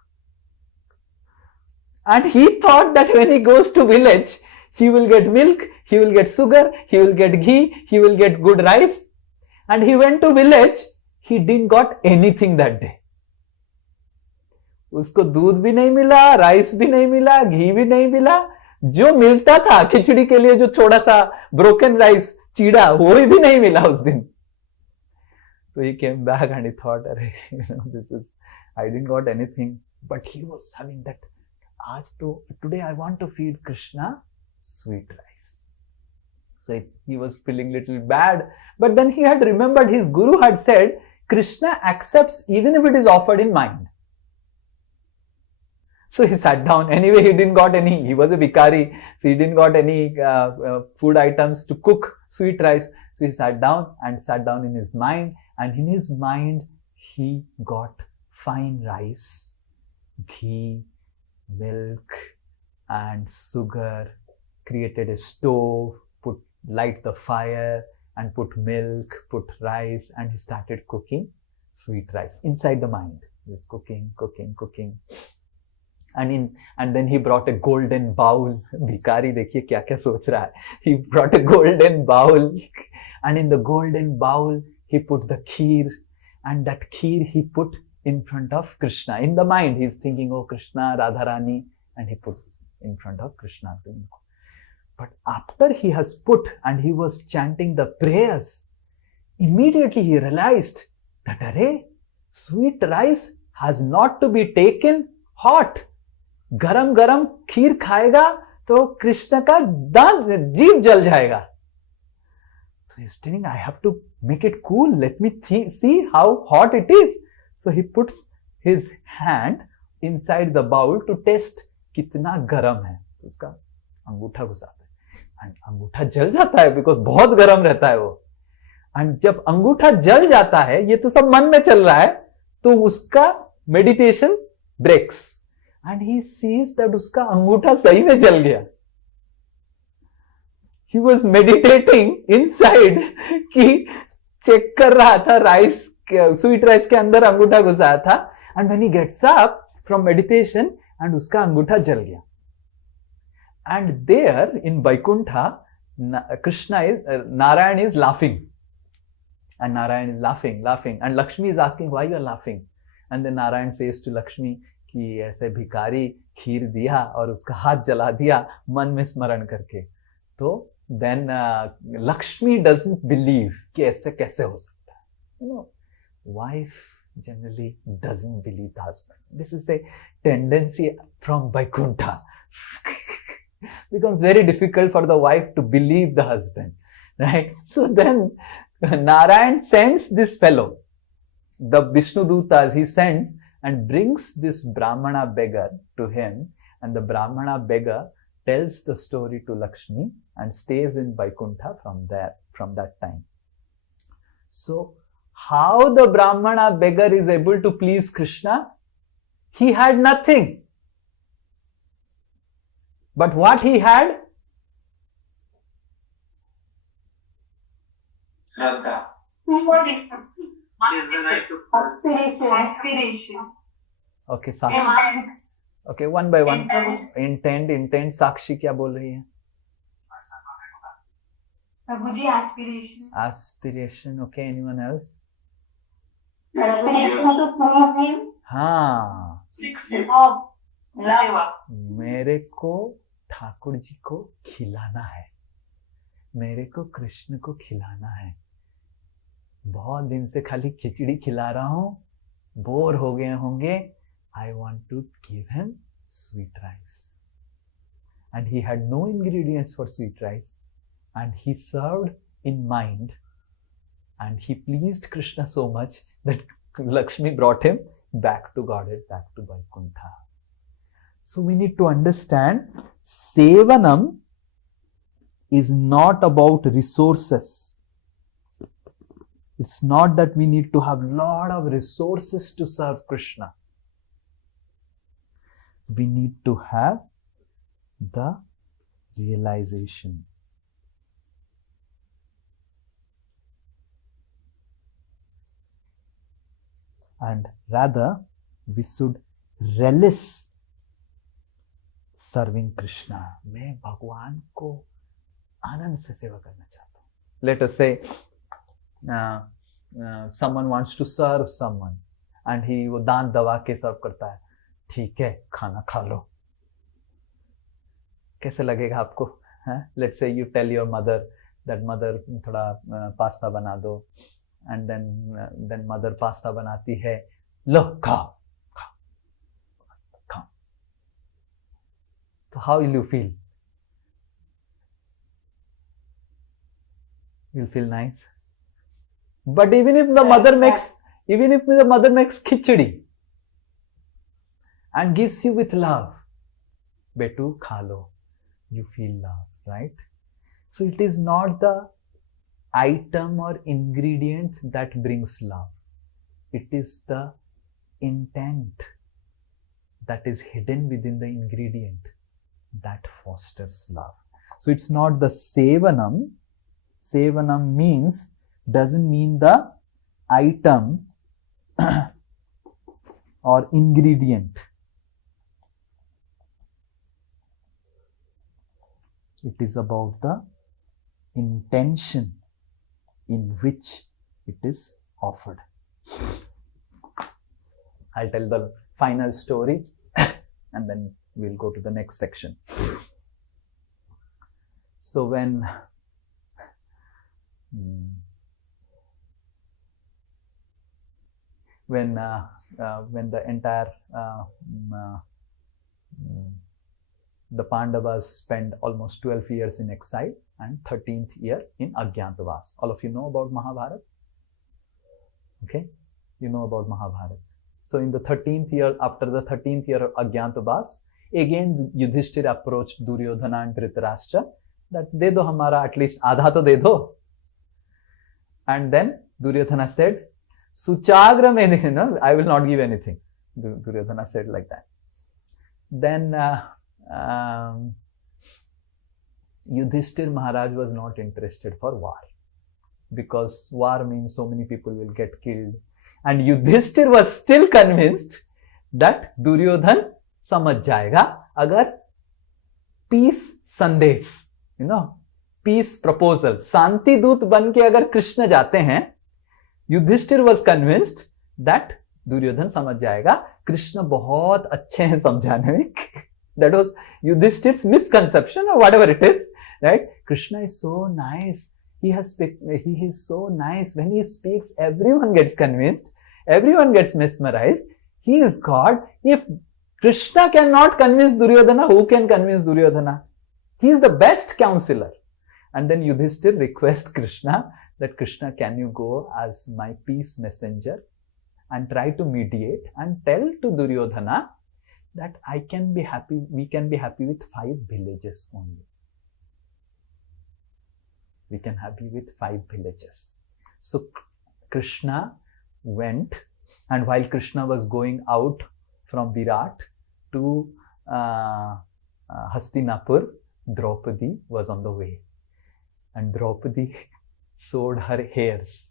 And he thought that when he goes to village, he will get milk, he will get sugar, he will get ghee, he will get good rice. And he went to village, he didn't got anything that day. उसको दूध भी नहीं मिला, rice भी नहीं मिला, घी भी नहीं मिला. जो मिलता था खिचड़ी के लिए, जो थोड़ा सा ब्रोकन राइस चीड़ा, वो भी नहीं मिला उस दिन. So he came back and he thought, this is, I didn't got anything, but he was having that, today I want to feed Krishna sweet rice. So he was feeling little bad, but then he had remembered his guru had said, Krishna accepts even if it is offered in mind. So he sat down. Anyway, he didn't got any, he was a bhikari, so he didn't got any food items to cook sweet rice. So he sat down in his mind, and in his mind he got fine rice, ghee, milk and sugar, created a stove, light the fire and put milk, put rice, and he started cooking sweet rice inside the mind. He was cooking. And then he brought a golden bowl. Bhikari देखिए क्या क्या सोच रहा है. He brought a golden bowl, and in the golden bowl he put the kheer, and that kheer he put in front of Krishna. In the mind he's thinking, oh Krishna, Radharani, and he put in front of Krishna. But after he has put and he was chanting the prayers, immediately he realized that sweet rice has not to be taken hot. गरम गरम खीर खाएगा तो कृष्ण का दांत जीभ जल जाएगा. So he's telling, I have to make it cool. Let me see how hot it is. So he puts his hand inside the bowl to test कितना गरम है. तो उसका अंगूठा घुसाता है, and अंगूठा जल जाता है because बहुत गरम रहता है वो. And जब अंगूठा जल जाता है, ये तो सब मन में चल रहा है, तो उसका meditation breaks. And he sees that उसका अंगूठा सही में जल गया. He was meditating inside कि चेक कर रहा था राइस, स्वीट राइस के अंदर अंगूठा घुसाया था. And when he gets up from meditation, and उसका अंगूठा जल गया. And there in Vaikuntha, Narayan is laughing. And Narayan is laughing. And Lakshmi is asking, why you are laughing? And then Narayan says to Lakshmi, कि ऐसे भिखारी खीर दिया और उसका हाथ जला दिया मन में स्मरण करके. तो then Lakshmi doesn't believe कि ऐसे कैसे हो सकता है. You know, wife generally doesn't believe the husband. This is a tendency from Vaikuntha. Becomes very difficult for the wife to believe the husband, right? So then Narayan sends this fellow, the Vishnu Dutas, he sends and brings this Brahmana beggar to him, and the Brahmana beggar tells the story to Lakshmi and stays in Vaikuntha from that time. So how the Brahmana beggar is able to please Krishna? He had nothing. But what he had? Shraddha. Aspiration. Okay, Sakshi. Okay, one by one. Intent. Sakshi क्या बोल रही है? Prabhuji, aspiration. Aspiration, okay, anyone else? Aspiration to please him. हाँ, Love. मेरे को ठाकुर जी को खिलाना है, मेरे को कृष्ण को खिलाना है, बहुत दिन से खाली खिचड़ी खिला रहा हूँ, बोर हो गए होंगे, I want to give him sweet rice. And he had no ingredients for sweet rice, and he served in mind, and he pleased Krishna so much that Lakshmi brought him back to Godhead, back to Vaikuntha. So we need to understand, Sevanam is not about resources. It's not that we need to have a lot of resources to serve Krishna. We need to have the realization. And rather, we should relish serving Krishna. मैं भगवान को आनंद से सेवा करना चाहता हूँ. Let us say someone wants to serve someone and he वो दांत दबा के सर्व करता है. ठीक है, खाना खा लो. कैसे लगेगा आपको? Let's say you tell your mother that mother थोड़ा पास्ता बना दो, and then mother पास्ता बनाती है. लो खाओ, खाओ. So how will you feel? You'll feel nice. But even if the mother makes khichdi and gives you with love, betu khalo, you feel love, right? So it is not the item or ingredient that brings love. It is the intent that is hidden within the ingredient that fosters love. So it's not the sevanam. Sevanam doesn't mean the item or ingredient. It is about the intention in which it is offered. I'll tell the final story and then we'll go to the next section. So when the entire the Pandavas spent almost 12 years in exile and 13th year in Ajnatavas. All of you know about Mahabharata? Okay, you know about Mahabharata. So in the 13th year, after the 13th year of Ajnatavas, again Yudhishthira approached Duryodhana and Dhritarashtra that de do hamara at least adha to de do. And then Duryodhana said, Suchagra mein, no, I will not give anything. Duryodhana said like that. Then Yudhishthir Maharaj was not interested for war, because war means so many people will get killed. And Yudhishthir was still convinced that Duryodhan samajh jayega agar peace sandesh, peace proposal, Santi Dut ban ke agar Krishna jate hain, Yudhishthir was convinced that Duryodhan samajh jayega, Krishna bahut अच्छे हैं समझाने में. That was Yudhishthir's misconception or whatever it is, right? Krishna is so nice. He is so nice. When he speaks, everyone gets convinced. Everyone gets mesmerized. He is God. If Krishna cannot convince Duryodhana, who can convince Duryodhana? He is the best counselor. And then Yudhishthir requests Krishna that Krishna, can you go as my peace messenger and try to mediate and tell to Duryodhana that we can be happy with 5 villages only. We can happy with 5 villages. So Krishna went, and while Krishna was going out from Virat to Hastinapur, Draupadi was on the way. And Draupadi sewed her hairs.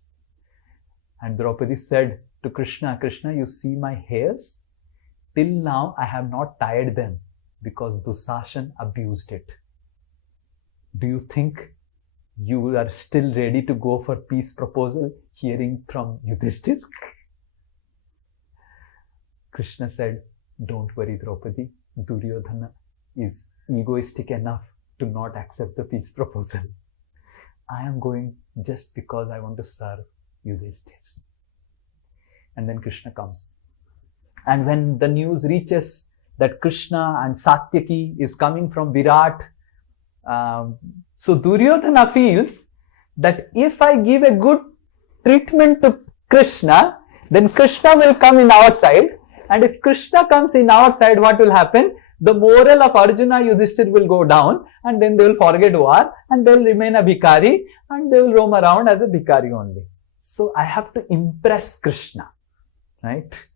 And Draupadi said to Krishna, Krishna, you see my hairs? Till now, I have not tied them because Dusashan abused it. Do you think You are still ready to go for peace proposal, hearing from Yudhishthir? Krishna said, don't worry, Draupadi. Duryodhana is egoistic enough to not accept the peace proposal. I am going just because I want to serve Yudhishthir. And then Krishna comes. And when the news reaches that Krishna and Satyaki is coming from Virat, so Duryodhana feels that if I give a good treatment to Krishna, then Krishna will come in our side. And if Krishna comes in our side, what will happen? The moral of Arjuna, Yudhishthir will go down, and then they will forget war, and they will remain a bhikari, and they will roam around as a bhikari only. So I have to impress Krishna, right?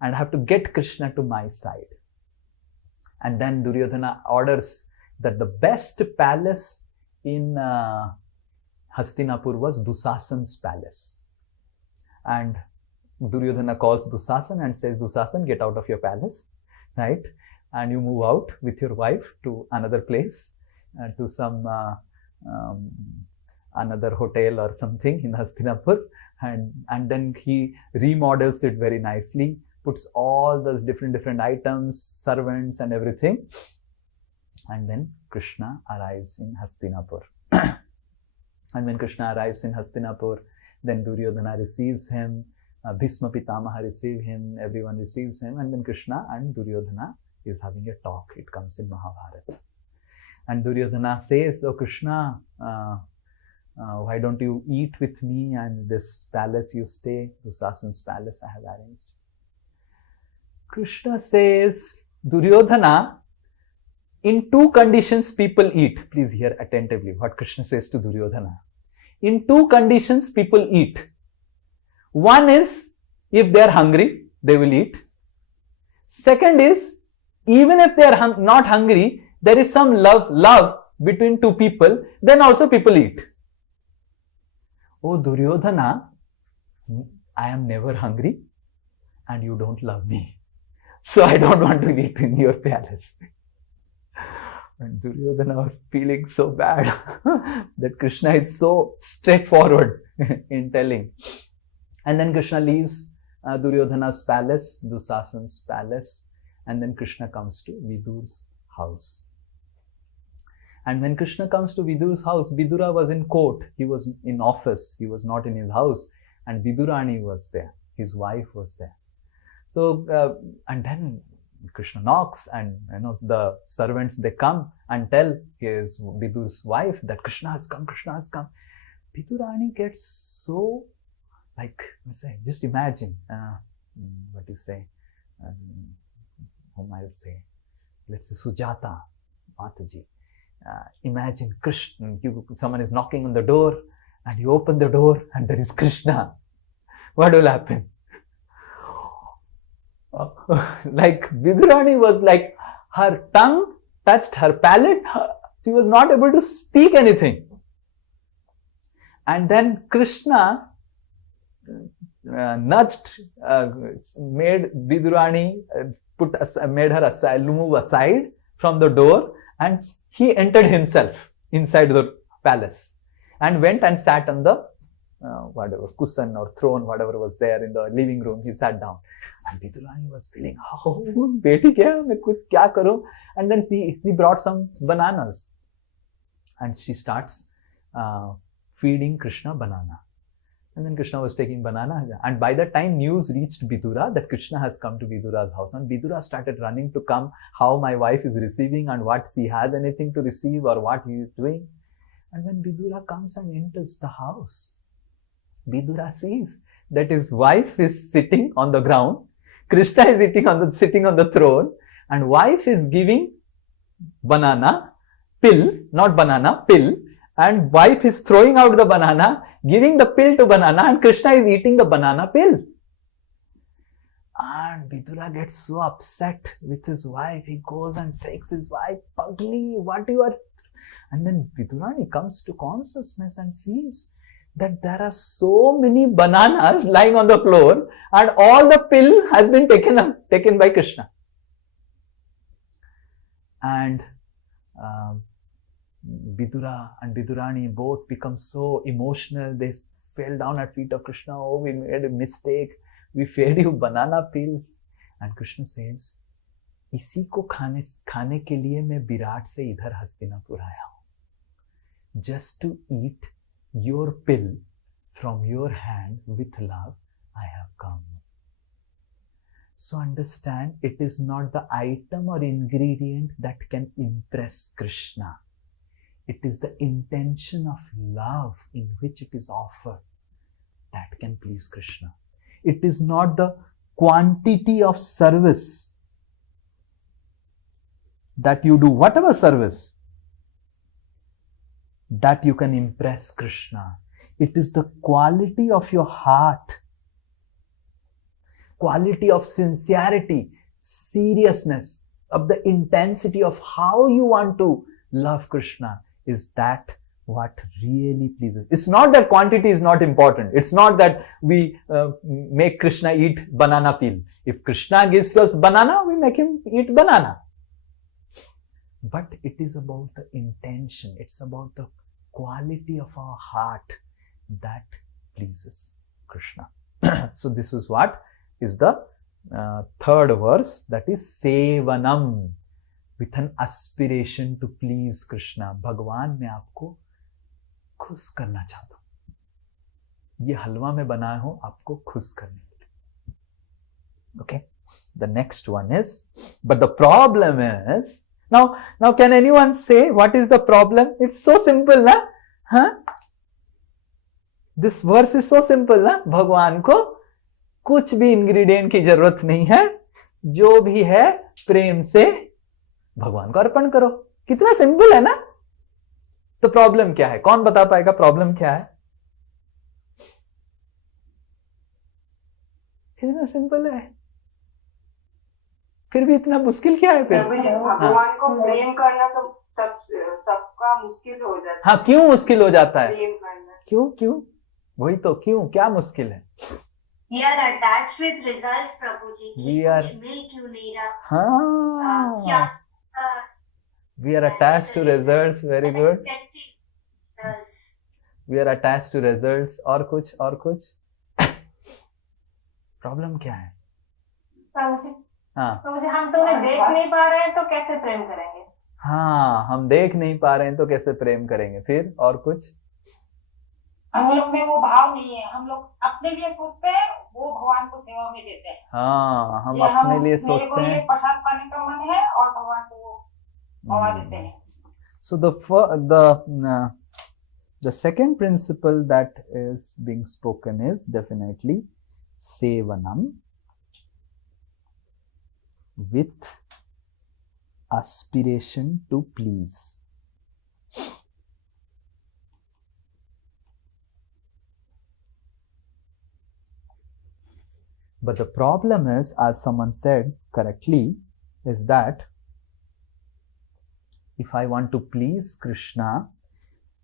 And I have to get Krishna to my side. And then Duryodhana orders that the best palace in Hastinapur was Dusasan's palace. And Duryodhana calls Dusasan and says, Dusasan, get out of your palace, right? And you move out with your wife to another place, to some another hotel or something in Hastinapur. And then he remodels it very nicely, puts all those different items, servants and everything. And then Krishna arrives in Hastinapur. And when Krishna arrives in Hastinapur, then Duryodhana receives him, Bhisma Pitamaha receives him, everyone receives him, and then Krishna and Duryodhana is having a talk. It comes in Mahabharata. And Duryodhana says, oh Krishna, why don't you eat with me and this palace you stay, Dusasan's palace I have arranged. Krishna says, Duryodhana, in two conditions people eat. Please hear attentively what Krishna says to Duryodhana. In two conditions people eat. One is, if they are hungry, they will eat. Second is, even if they are not hungry, there is some love between two people, then also people eat. Oh Duryodhana, I am never hungry and you don't love me. So I don't want to eat in your palace. And Duryodhana was feeling so bad that Krishna is so straightforward in telling. And then Krishna leaves Duryodhana's palace, Dusasan's palace, and then Krishna comes to Vidur's house. And when Krishna comes to Vidur's house, Vidura was in court, he was in office, he was not in his house, and Vidurani was there, his wife was there. So, and then Krishna knocks, and the servants, they come and tell his Vidur's wife that Krishna has come, Krishna has come. Vidurani gets so, just imagine, what you say, whom I'll say, let's say Sujata, Mataji. Imagine Krishna, someone is knocking on the door and you open the door and there is Krishna. What will happen? Like Vidurani was like, her tongue touched her palate, she was not able to speak anything. And then Krishna nudged, made Vidurani, made her move aside from the door, and he entered himself inside the palace and went and sat on the whatever cushion or throne, whatever was there in the living room. He sat down, and Vidurani was feeling, oh, beti kya, main kuch kya karu? And then she brought some bananas, and she starts feeding Krishna banana. And then Krishna was taking banana, and by the time news reached Vidura that Krishna has come to Vidura's house, and Vidura started running to come, how my wife is receiving and what she has anything to receive or what he is doing. And when Vidura comes and enters the house, Vidura sees that his wife is sitting on the ground, Krishna is sitting on the throne, and wife is giving banana, pill, not banana, pill, and wife is throwing out the banana, giving the pill to banana, and Krishna is eating the banana pill. And Vidura gets so upset with his wife. He goes and shakes his wife, Pagli, what you are... And then Vidurani comes to consciousness and sees that there are so many bananas lying on the floor and all the pill has been taken by Krishna. And Vidura and Vidurani both become so emotional. They fell down at feet of Krishna. Oh, we made a mistake. We fed you banana peels. And Krishna says, इसी को खाने के लिए मैं विराट से इधर हस्तिनापुर आया हूं. Just to eat your pill from your hand with love, I have come. So understand, it is not the item or ingredient that can impress Krishna. It is the intention of love in which it is offered that can please Krishna. It is not the quantity of service that you do, whatever service, that you can impress Krishna. It is the quality of your heart, quality of sincerity, seriousness, of the intensity of how you want to love Krishna. Is that what really pleases? It's not that quantity is not important. It's not that we make Krishna eat banana peel. If Krishna gives us banana, we make him eat banana. But it is about the intention. It's about the quality of our heart that pleases Krishna. So this is what is the third verse, that is Sevanam, with an aspiration to please Krishna. भगवान मैं आपको खुश करना चाहता हूं. ये हलवा मैं बनाया हूं आपको खुश करने के लिए. Okay. The next one is, but the problem is, now can anyone say what is the problem? It's so simple, na? Huh? This verse is so simple, na? भगवान को कुछ भी इंग्रेडिएंट की जरूरत नहीं है, जो भी है प्रेम से भगवान को अर्पण करो. कितना सिंपल है ना? तो प्रॉब्लम क्या है? कौन बता पाएगा प्रॉब्लम क्या है? कितना सिंपल है, फिर भी इतना मुश्किल क्या है? फिर भगवान को प्रेम करना तो सबका मुश्किल हो जाता है. हाँ, क्यों मुश्किल हो जाता है? प्रेम करना क्यों वही तो, क्यों, क्या मुश्किल है? We are attached with results, प्रभु जी. कुछ मिल क्यों नहीं रहा? हाँ, क्या? we are attached to results. Very good. Results. We are attached to results. और कुछ प्रॉब्लम क्या है? हाँ, तो हम तुम्हें देख नहीं पा रहे हैं तो कैसे प्रेम करेंगे? हाँ, हम देख नहीं पा रहे हैं तो कैसे प्रेम करेंगे? फिर और कुछ? हम लोग में वो भाव नहीं है. हम लोग अपने लिए सोचते हैं, वो भगवान को सेवा में देते हैं. हाँ, हम अपने लिए सोचते हैं. मेरे को ये प्रसाद पाने का मन है और भगवान को वो पवा देते हैं. So the second principle that is being spoken is definitely Sevanam, with aspiration to please. But the problem is, as someone said correctly, is that if I want to please Krishna,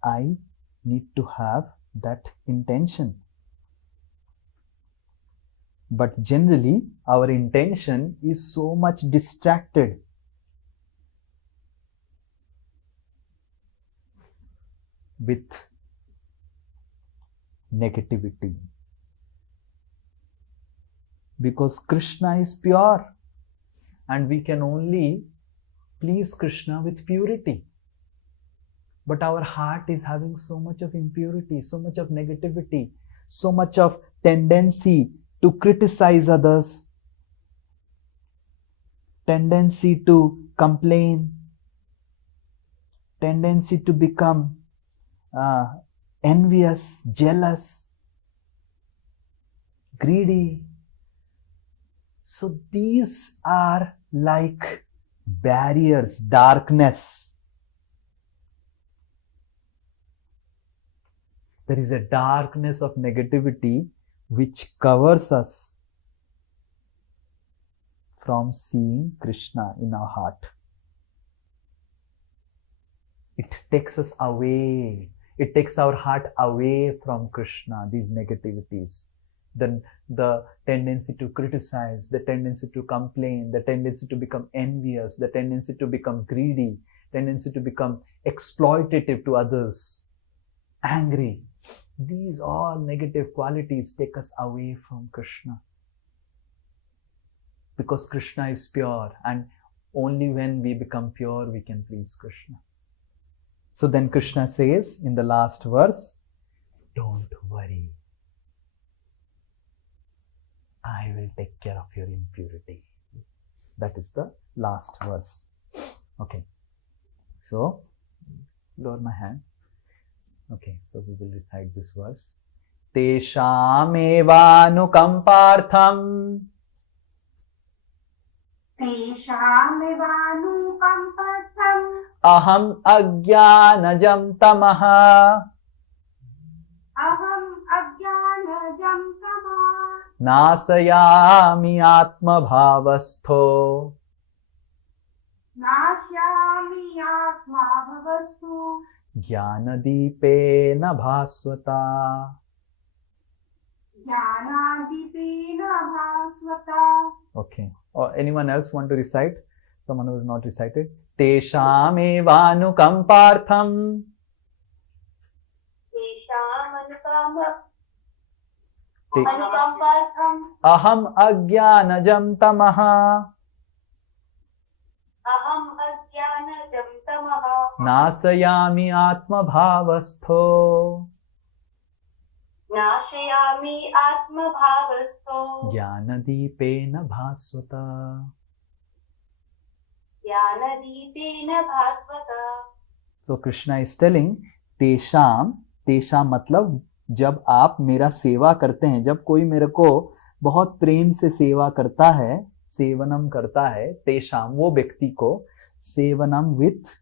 I need to have that intention. But generally, our intention is so much distracted. With negativity. Because Krishna is pure and we can only please Krishna with purity. But our heart is having so much of impurity, so much of negativity, so much of tendency to criticize others, tendency to complain, tendency to become envious, jealous, greedy. So these are like barriers, darkness. There is a darkness of negativity which covers us from seeing Krishna in our heart. It takes us away. It takes our heart away from Krishna, these negativities. Then the tendency to criticize, the tendency to complain, the tendency to become envious, the tendency to become greedy, tendency to become exploitative to others, angry. These all negative qualities take us away from Krishna. Because Krishna is pure, and only when we become pure we can please Krishna. So then Krishna says in the last verse, don't worry. I will take care of your impurity. That is the last verse. Okay. So, lower my hand. Okay, so we will recite this verse. Teshamevanukampartham aham ajnanajam tamaha nasayami atma bhavastho jnanadipena bhaswata. Okay. Or anyone else want to recite? Someone who has not recited. Teshamevanukampartham aham ajnanajam tamaha nasayami atma bhavastho jnanadipena bhaswata. So Krishna is telling, Tesham मतलब जब आप मेरा सेवा करते हैं, जब कोई मेरे को बहुत प्रेम से सेवा करता है, सेवनम करता है, तेषाम वो व्यक्ति को, सेवनम with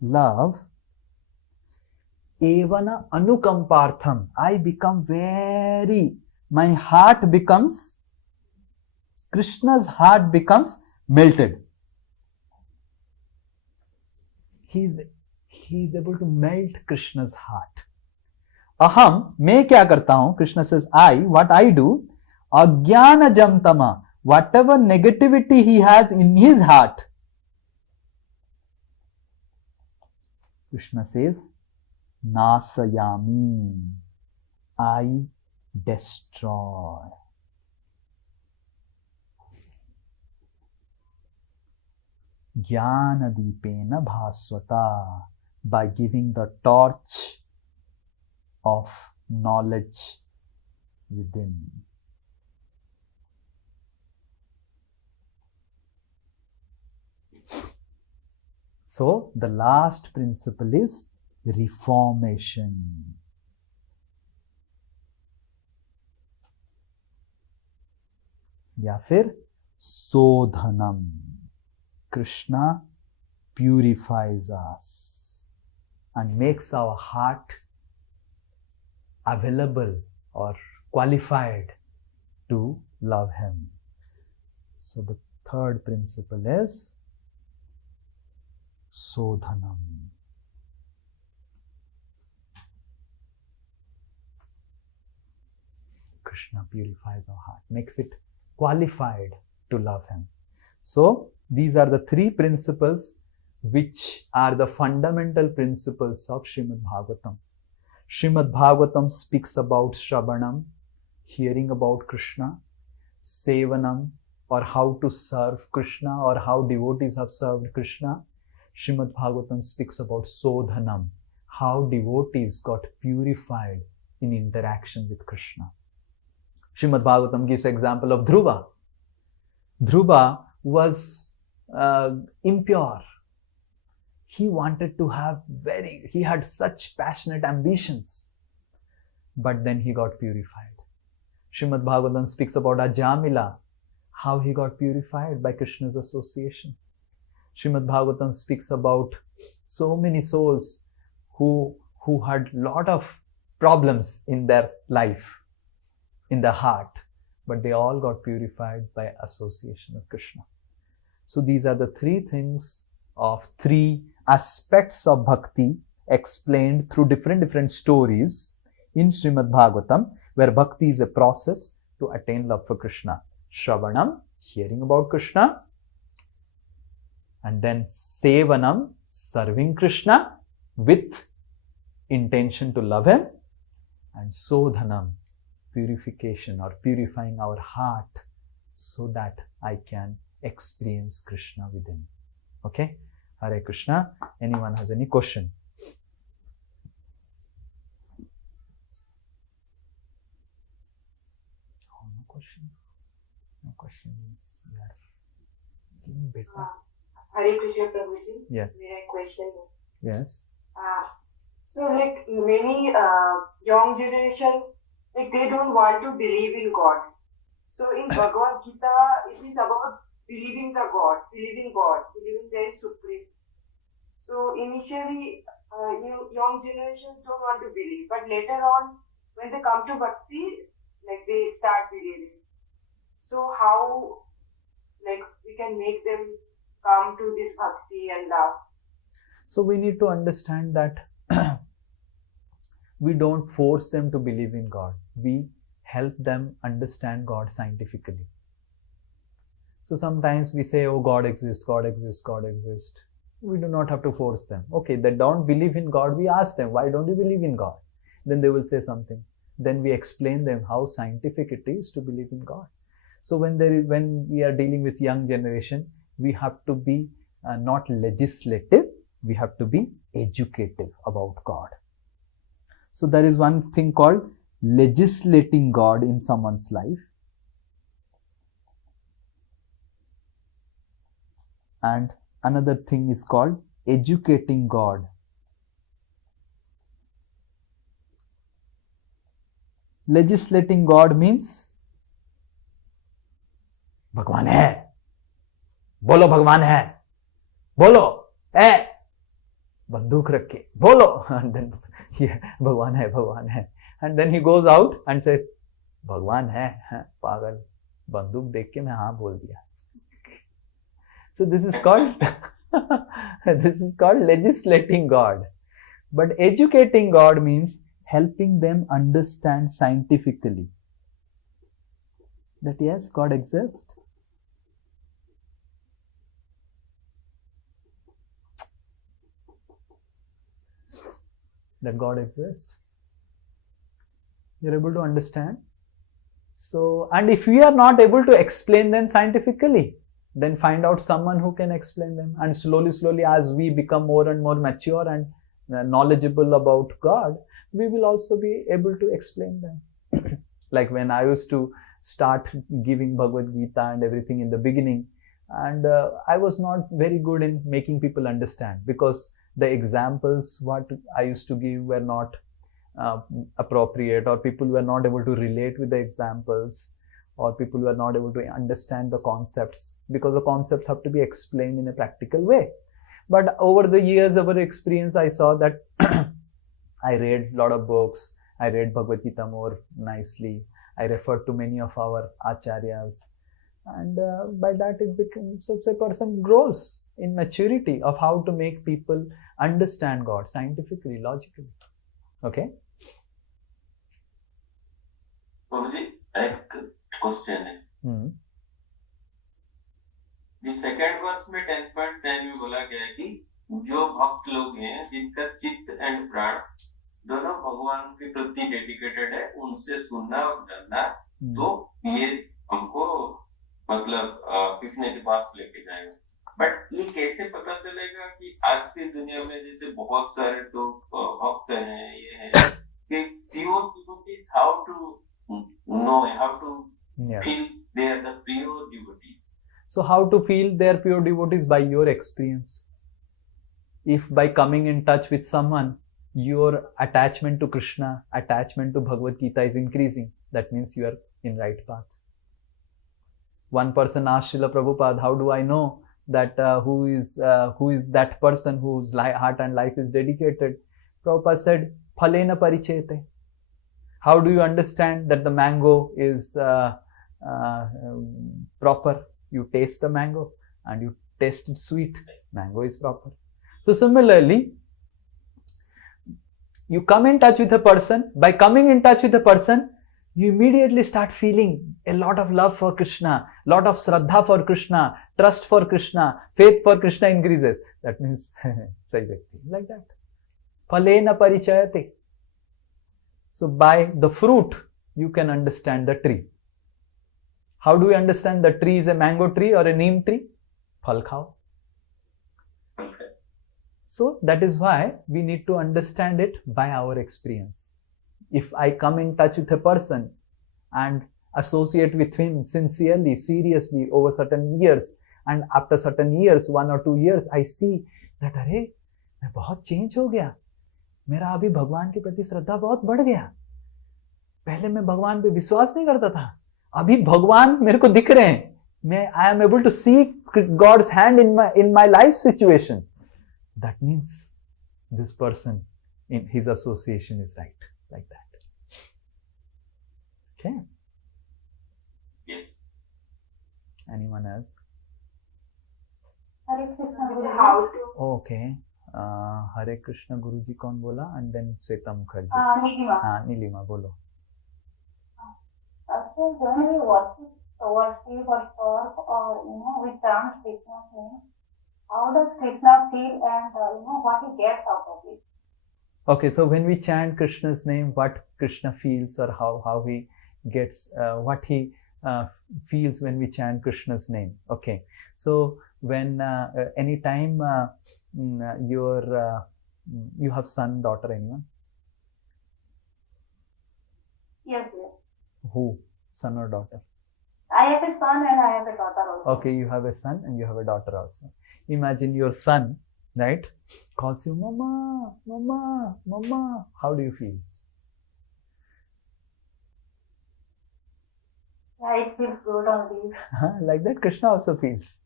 love, evana anukampartham, I become my heart becomes, Krishna's heart becomes melted. He is able to melt Krishna's heart. Aham, मैं क्या करता हूं? Krishna says, what I do, ajnanajam tama, whatever negativity he has in his heart, Krishna says, nasayami, I destroy. Jnanadipena bhaswata, by giving the torch of knowledge within. So the last principle is reformation. या फिर शोधनम. Krishna purifies us and makes our heart available or qualified to love him. So the third principle is Sodhanam. Krishna purifies our heart, makes it qualified to love him. So these are the three principles which are the fundamental principles of Srimad Bhagavatam. Srimad Bhagavatam speaks about Shravanam, hearing about Krishna, Sevanam, or how to serve Krishna, or how devotees have served Krishna. Srimad Bhagavatam speaks about Sodhanam, how devotees got purified in interaction with Krishna. Srimad Bhagavatam gives example of Dhruva. Dhruva was impure. He wanted to have he had such passionate ambitions, but then he got purified. Srimad Bhagavatam speaks about Ajamila, how he got purified by Krishna's association. Srimad Bhagavatam speaks about so many souls who had lot of problems in their life, in their heart, but they all got purified by association of Krishna. So these are the three things of three aspects of bhakti explained through different stories in Srimad Bhagavatam, where bhakti is a process to attain love for Krishna. Shravanam, hearing about Krishna. And then Sevanam, serving Krishna with intention to love him. And Sodhanam, purification or purifying our heart so that I can experience Krishna within. Okay? Hare Krishna. Anyone has any question? Oh, no question. No question means we are getting better. Hare Krishna Prabhuji. Yes. May I question? Yes. So like many young generation, like they don't want to believe in God. So in Bhagavad Gita, it is about believing believing there is Supreme. So initially, young generations don't want to believe, but later on, when they come to Bhakti, like they start believing. So how, like we can make them come to this Bhakti and love? So we need to understand that we don't force them to believe in God. We help them understand God scientifically. So sometimes we say, oh, God exists, God exists, God exists. We do not have to force them. Okay, they don't believe in God. We ask them, why don't you believe in God? Then they will say something. Then we explain them how scientific it is to believe in God. So when we are dealing with young generation, we have to be not legislative. We have to be educative about God. So there is one thing called legislating God in someone's life. And another thing is called educating God. Legislating God means भगवान है, बोलो भगवान है, बोलो, बंदूक रख के बोलो, and then भगवान है, and then he goes out and says भगवान है, पागल, बंदूक देख के मैं हाँ बोल दिया. So this is called legislating God. But educating God means helping them understand scientifically that yes, God exists. That God exists. You're able to understand. So, and if we are not able to explain them scientifically, then find out someone who can explain them. And slowly, as we become more and more mature and knowledgeable about God, we will also be able to explain them. Like when I used to start giving Bhagavad Gita and everything in the beginning, and I was not very good in making people understand because the examples what I used to give were not appropriate, or people were not able to relate with the examples, or people were not able to understand the concepts, because the concepts have to be explained in a practical way. But over the years, our experience, I saw that I read a lot of books. I read Bhagavad Gita more nicely. I referred to many of our acharyas. And by that it becomes, such a person grows in maturity of how to make people understand God scientifically, logically. Okay? Prabhuji, एक question है. The second verse में 10.10 में बोला गया है कि जो भक्त लोग हैं जिनका चित्त एंड प्राण दोनों भगवान के प्रति डेडिकेटेड है, उनसे सुनना और डरना, तो ये हमको मतलब कृष्ण के पास लेके जाएगा. बट ये कैसे पता चलेगा कि आज की दुनिया में जैसे बहुत सारे तो भक्त हैं, ये हैं कि pure devotees, how to know, how to feel they are the pure devotees? So how to feel they are pure devotees? By your experience. If by coming in touch with someone, your attachment to Krishna, attachment to Bhagavad Gita is increasing, that means you are in right path. One person asked Srila Prabhupada, how do I know that who is that person whose heart and life is dedicated? Prabhupada said, phalena parichete. How do you understand that the mango is proper? You taste the mango and you taste it sweet. Mango is proper. So similarly, you come in touch with a person. By coming in touch with a person, you immediately start feeling a lot of love for Krishna, lot of shraddha for Krishna, trust for Krishna, faith for Krishna increases. That means, like that. Phalena parichayate. So by the fruit, you can understand the tree. How do we understand the tree is a mango tree or a neem tree? Phal khao. So that is why we need to understand it by our experience. If I come in touch with a person and associate with him sincerely, seriously over certain years, and after certain years, 1 or 2 years, I see that अरे मैं बहुत change हो गया, मेरा अभी भगवान के प्रति श्रद्धा बहुत बढ़ गया, पहले मैं भगवान पे विश्वास नहीं करता था, अभी भगवान मेरे को दिख रहे हैं, मैं I am able to see God's hand in my life situation. That means this person in his association is right, like that. Okay. Yes. Anyone else? Hare Krishna Guruji. How to Okay. Hare Krishna Guruji कौन बोला? And then Sweta Mukherjee. Nilima. हाँ नीलिमा बोलो. So when we worship or serve or we chant Krishna's name, how does Krishna feel and what he gets out of it? Okay, so when we chant Krishna's name, what Krishna feels or how he gets, what he feels when we chant Krishna's name. Okay, so when anytime you have son, daughter, anyone? Yes. Who? Son or daughter? I have a son and I have a daughter also. Okay, you have a son and you have a daughter also. Imagine your son, right, calls you Mama, Mama, Mama. How do you feel? Yeah, it feels good only. Like that Krishna also feels.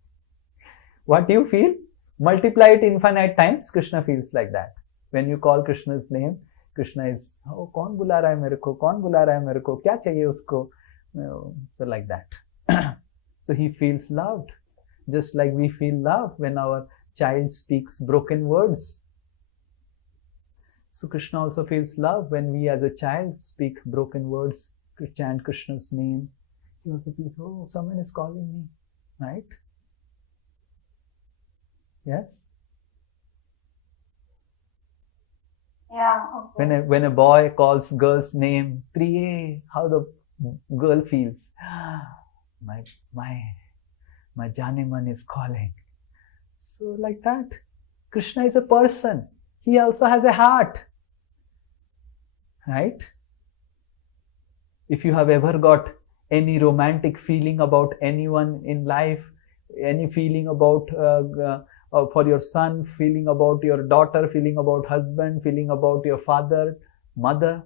What you feel, multiply it infinite times, Krishna feels like that. When you call Krishna's name, Krishna is, oh, कौन बुला रहा है मेरे को, कौन बुला रहा है मेरे को, क्या चाहिए उसको? So like that. So he feels loved, just like we feel love when our child speaks broken words. So Krishna also feels love when we as a child speak broken words, chant Krishna's name. He also feels, oh, someone is calling me, right? Yes? Yeah, okay. When a boy calls girl's name, Priye, how the girl feels. My Janeman is calling. So like that, Krishna is a person. He also has a heart. Right? If you have ever got any romantic feeling about anyone in life, any feeling about for your son, feeling about your daughter, feeling about husband, feeling about your father, mother,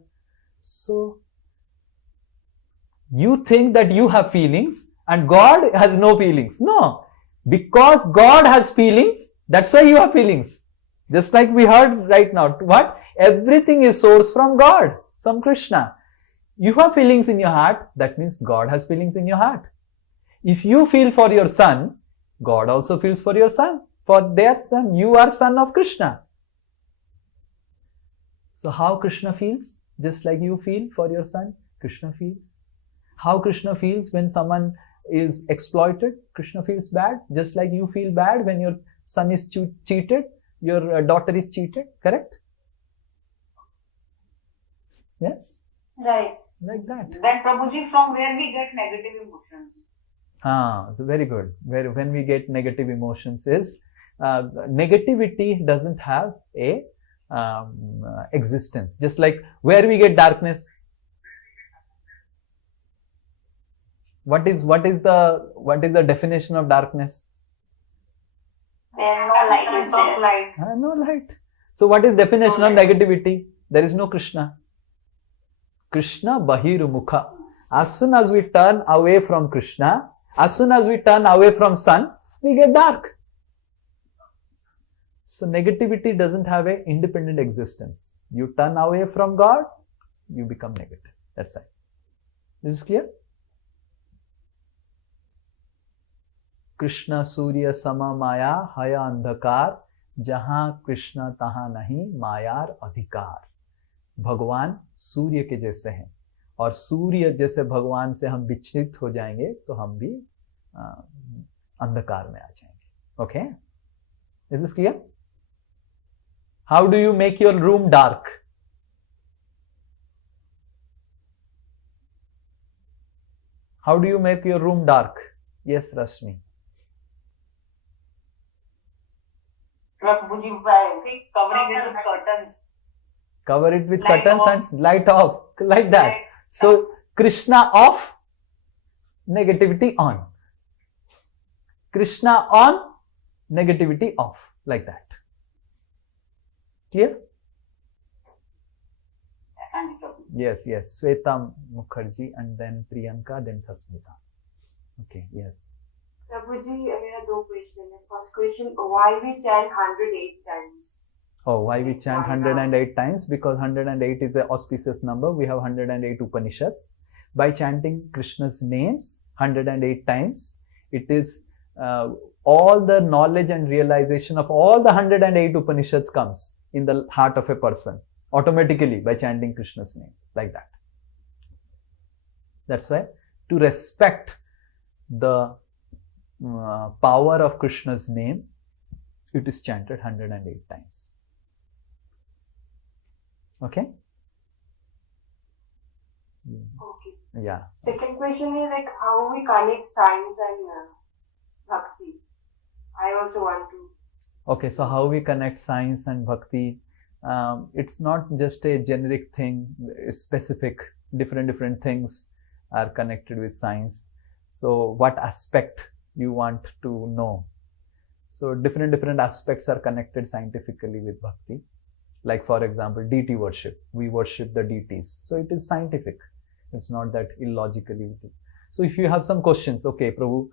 so you think that you have feelings and God has no feelings. No, because God has feelings, that's why you have feelings. Just like we heard right now, what? Everything is sourced from God, from Krishna. You have feelings in your heart, that means God has feelings in your heart. If you feel for your son, God also feels for your son, for their son. You are son of Krishna. So how Krishna feels? Just like you feel for your son, Krishna feels. How Krishna feels when someone is exploited? Krishna feels bad, just like you feel bad when your son is cheated, your daughter is cheated, correct? Yes? Right. Like that. Then Prabhuji, from where we get negative emotions? Very good. When we get negative emotions is, negativity doesn't have a existence. Just like where we get darkness. What is the definition of darkness? There is no light. Absence of light. No light. So what is definition of negativity? There is no Krishna. Krishna bahirumukha. As soon as we turn away from Krishna, as soon as we turn away from sun, we get dark. So negativity doesn't have an independent existence. You turn away from God, you become negative. That's it. This is clear? Krishna सूर्य सम माया हय अंधकार, जहां कृष्ण तहां नहीं मायार अधिकार. भगवान सूर्य के जैसे हैं और सूर्य जैसे भगवान से हम विचलित हो जाएंगे तो हम भी अंधकार में आ जाएंगे. Okay, is this clear? How do you make your room dark? How do you make your room dark? Yes, Rashmi. Prabhuji, I think covering it with curtains. Cover it with Light curtains off. and light off, like that. Light So, off. Krishna off, negativity on. Krishna on, negativity off, like that. Clear? And Prabhuji. Yes, yes. Sweta Mukherjee and then Priyanka, then Sasmita. Okay, yes. Prabhuji, मेरा दो question है. First question, why we chant 108 times? Oh, why we chant 108 times? Because 108 is an auspicious number. We have 108 Upanishads. By chanting Krishna's names 108 times, it is all the knowledge and realization of all the 108 Upanishads comes in the heart of a person automatically by chanting Krishna's names, like that. That's why to respect the power of Krishna's name, it is chanted 108 times. Okay? Okay. Yeah. Second question is like how we connect science and bhakti. I also want to. Okay, so how we connect science and bhakti? It's not just a generic thing, specific, different things are connected with science. So what aspect you want to know? So different aspects are connected scientifically with bhakti. Like for example, deity worship. We worship the deities. So it is scientific. It's not that illogically. So if you have some questions, okay, Prabhu,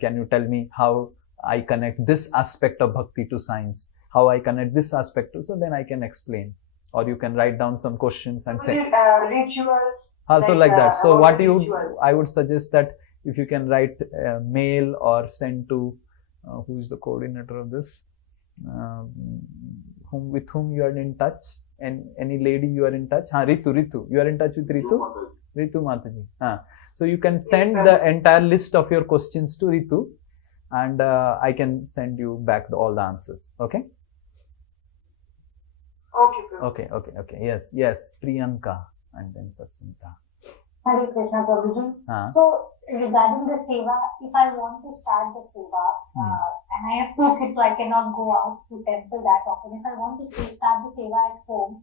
can you tell me how I connect this aspect of bhakti to science? How I connect this aspect to, so then I can explain. Or you can write down some questions and say. Rituals. Also like that. So what rituals. I would suggest that if you can write mail or send to, who is the coordinator of this? With whom you are in touch, and any lady you are in touch. Ritu. You are in touch with Ritu? Ritu Mataji. So you can send the entire list of your questions to Ritu, and I can send you back all the answers. Okay? Okay. Okay. Yes. Priyanka and then Sasmita. Hare Krishna, Prabhuji. So regarding the seva, if I want to start the seva, and I have 2 kids, so I cannot go out to temple that often. If I want to start the seva at home,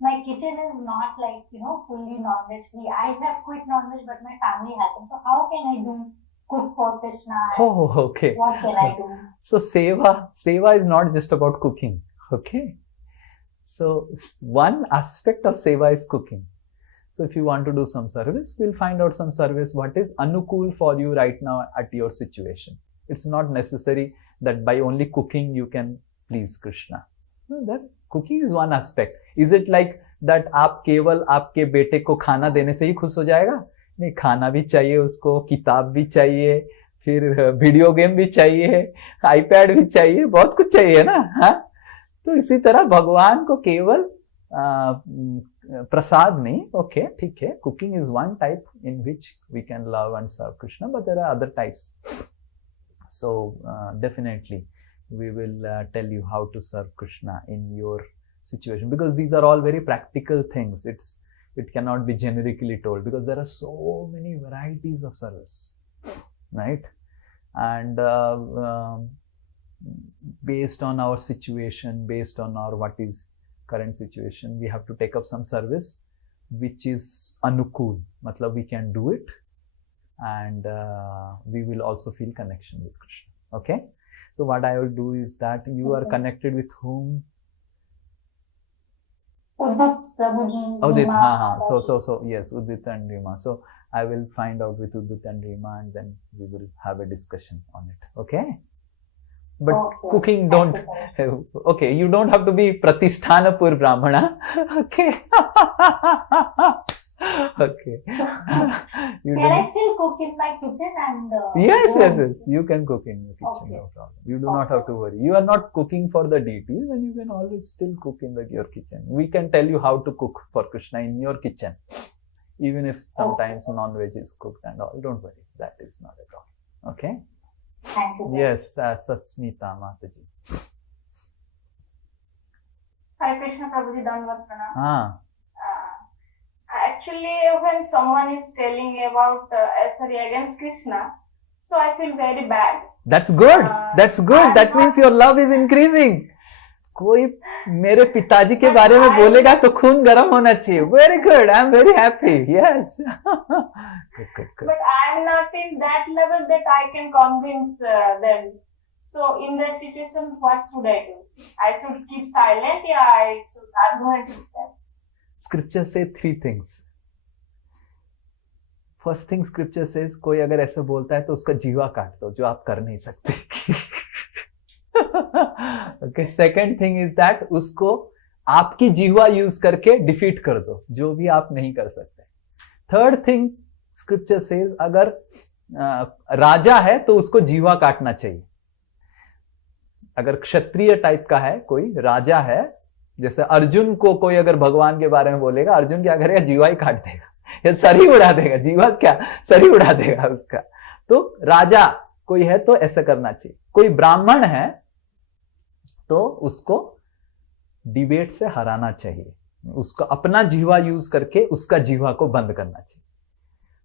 my kitchen is not like, fully non-veg free. I have quit non-veg, but my family hasn't. So how can I cook for Krishna? Oh, okay. What can I do? So seva is not just about cooking. Okay. So one aspect of seva is cooking. So if you want to do some service, we'll find out some service what is anukul for you right now at your situation. It's not necessary that by only cooking you can please Krishna. No, that cooking is one aspect. Is it like that आप केवल आपके बेटे को खाना देने से ही खुश हो जाएगा? नहीं, खाना भी चाहिए उसको, किताब भी चाहिए, फिर वीडियो गेम भी चाहिए, आईपैड भी चाहिए, बहुत कुछ चाहिए ना. हाँ, तो इसी तरह भगवान को केवल prasad nahi. Okay, ठीक है. Cooking is one type in which we can love and serve Krishna, but there are other types. So definitely we will tell you how to serve Krishna in your situation, because these are all very practical things. It cannot be generically told, because there are so many varieties of service, right? And based on our situation, based on our what is current situation, we have to take up some service which is anukul, matlab we can do it, and we will also feel connection with Krishna. Okay, so what I will do is that you are connected with whom? Udit, Prabhuji, Udit, so yes, Udit and Rima. So I will find out with Udit and Rima, and then we will have a discussion on it. Okay. But cooking don't. Okay, you don't have to be Pratisthanapur Brahmana. Okay. Okay. Can I still cook in my kitchen and? Yes. You can cook in your kitchen, no problem. You do not have to worry. You are not cooking for the deities, and you can always still cook in your kitchen. We can tell you how to cook for Krishna in your kitchen. even if sometimes non-veg is cooked and all. Don't worry, that is not a problem. Okay. Thank you. Yes, Sasmita Mataji. Hi Krishna Prabhuji, Dandavat Pranam. हाँ. Actually, when someone is telling about against Krishna, so I feel very bad. That's good. That's good. That means your love is increasing. कोई मेरे पिताजी के बारे में बोलेगा तो खून गर्म होना चाहिए. Very good. I am very happy. Yes. Good. But I am not in that level that I can convince them. So in that situation, what should I do? I should keep silent, or I should argument with them? Scripture says 3 things. First thing Scripture says, कोई अगर ऐसे बोलता है तो उसका जीवा काट दो, जो आप कर नहीं सकते. Okay. Second thing is that उसको आपकी जीवा यूज करके डिफीट कर दो, जो भी आप नहीं कर सकते. Third thing Scripture says, अगर राजा है तो उसको जीवा काटना चाहिए. अगर क्षत्रिय टाइप का है, कोई राजा है, जैसे अर्जुन को कोई अगर भगवान के बारे में बोलेगा, अर्जुन क्या करेगा? जीवा ही काट देगा या सर ही उड़ा देगा. जीवा क्या, सर ही उड़ा देगा उसका. तो राजा कोई है तो ऐसा करना चाहिए. कोई ब्राह्मण है तो उसको डिबेट से हराना चाहिए, उसको अपना जीवा यूज करके उसका जीवा को बंद करना चाहिए.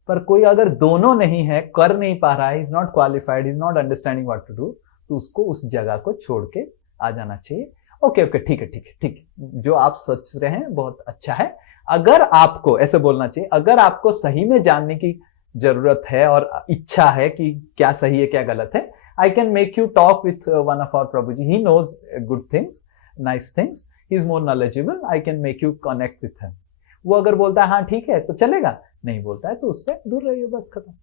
पर कोई अगर दोनों नहीं है, कर नहीं पा रहा है, is not qualified, is not understanding what to do, तो उसको उस जगह को छोड़ के आ जाना चाहिए. ओके, ठीक है. जो आप सोच रहे हैं बहुत अच्छा है. अगर आपको ऐसे बोलना चाहिए, अगर आपको सही में जानने की जरूरत है और इच्छा है कि क्या सही है क्या गलत है, I can make you talk with one of our Prabhuji. He knows good things, nice things. He is more knowledgeable. I can make you connect with him. वो अगर बोलता है हाँ ठीक है तो चलेगा, नहीं बोलता है तो उससे दूर रहिए, बस खत्म.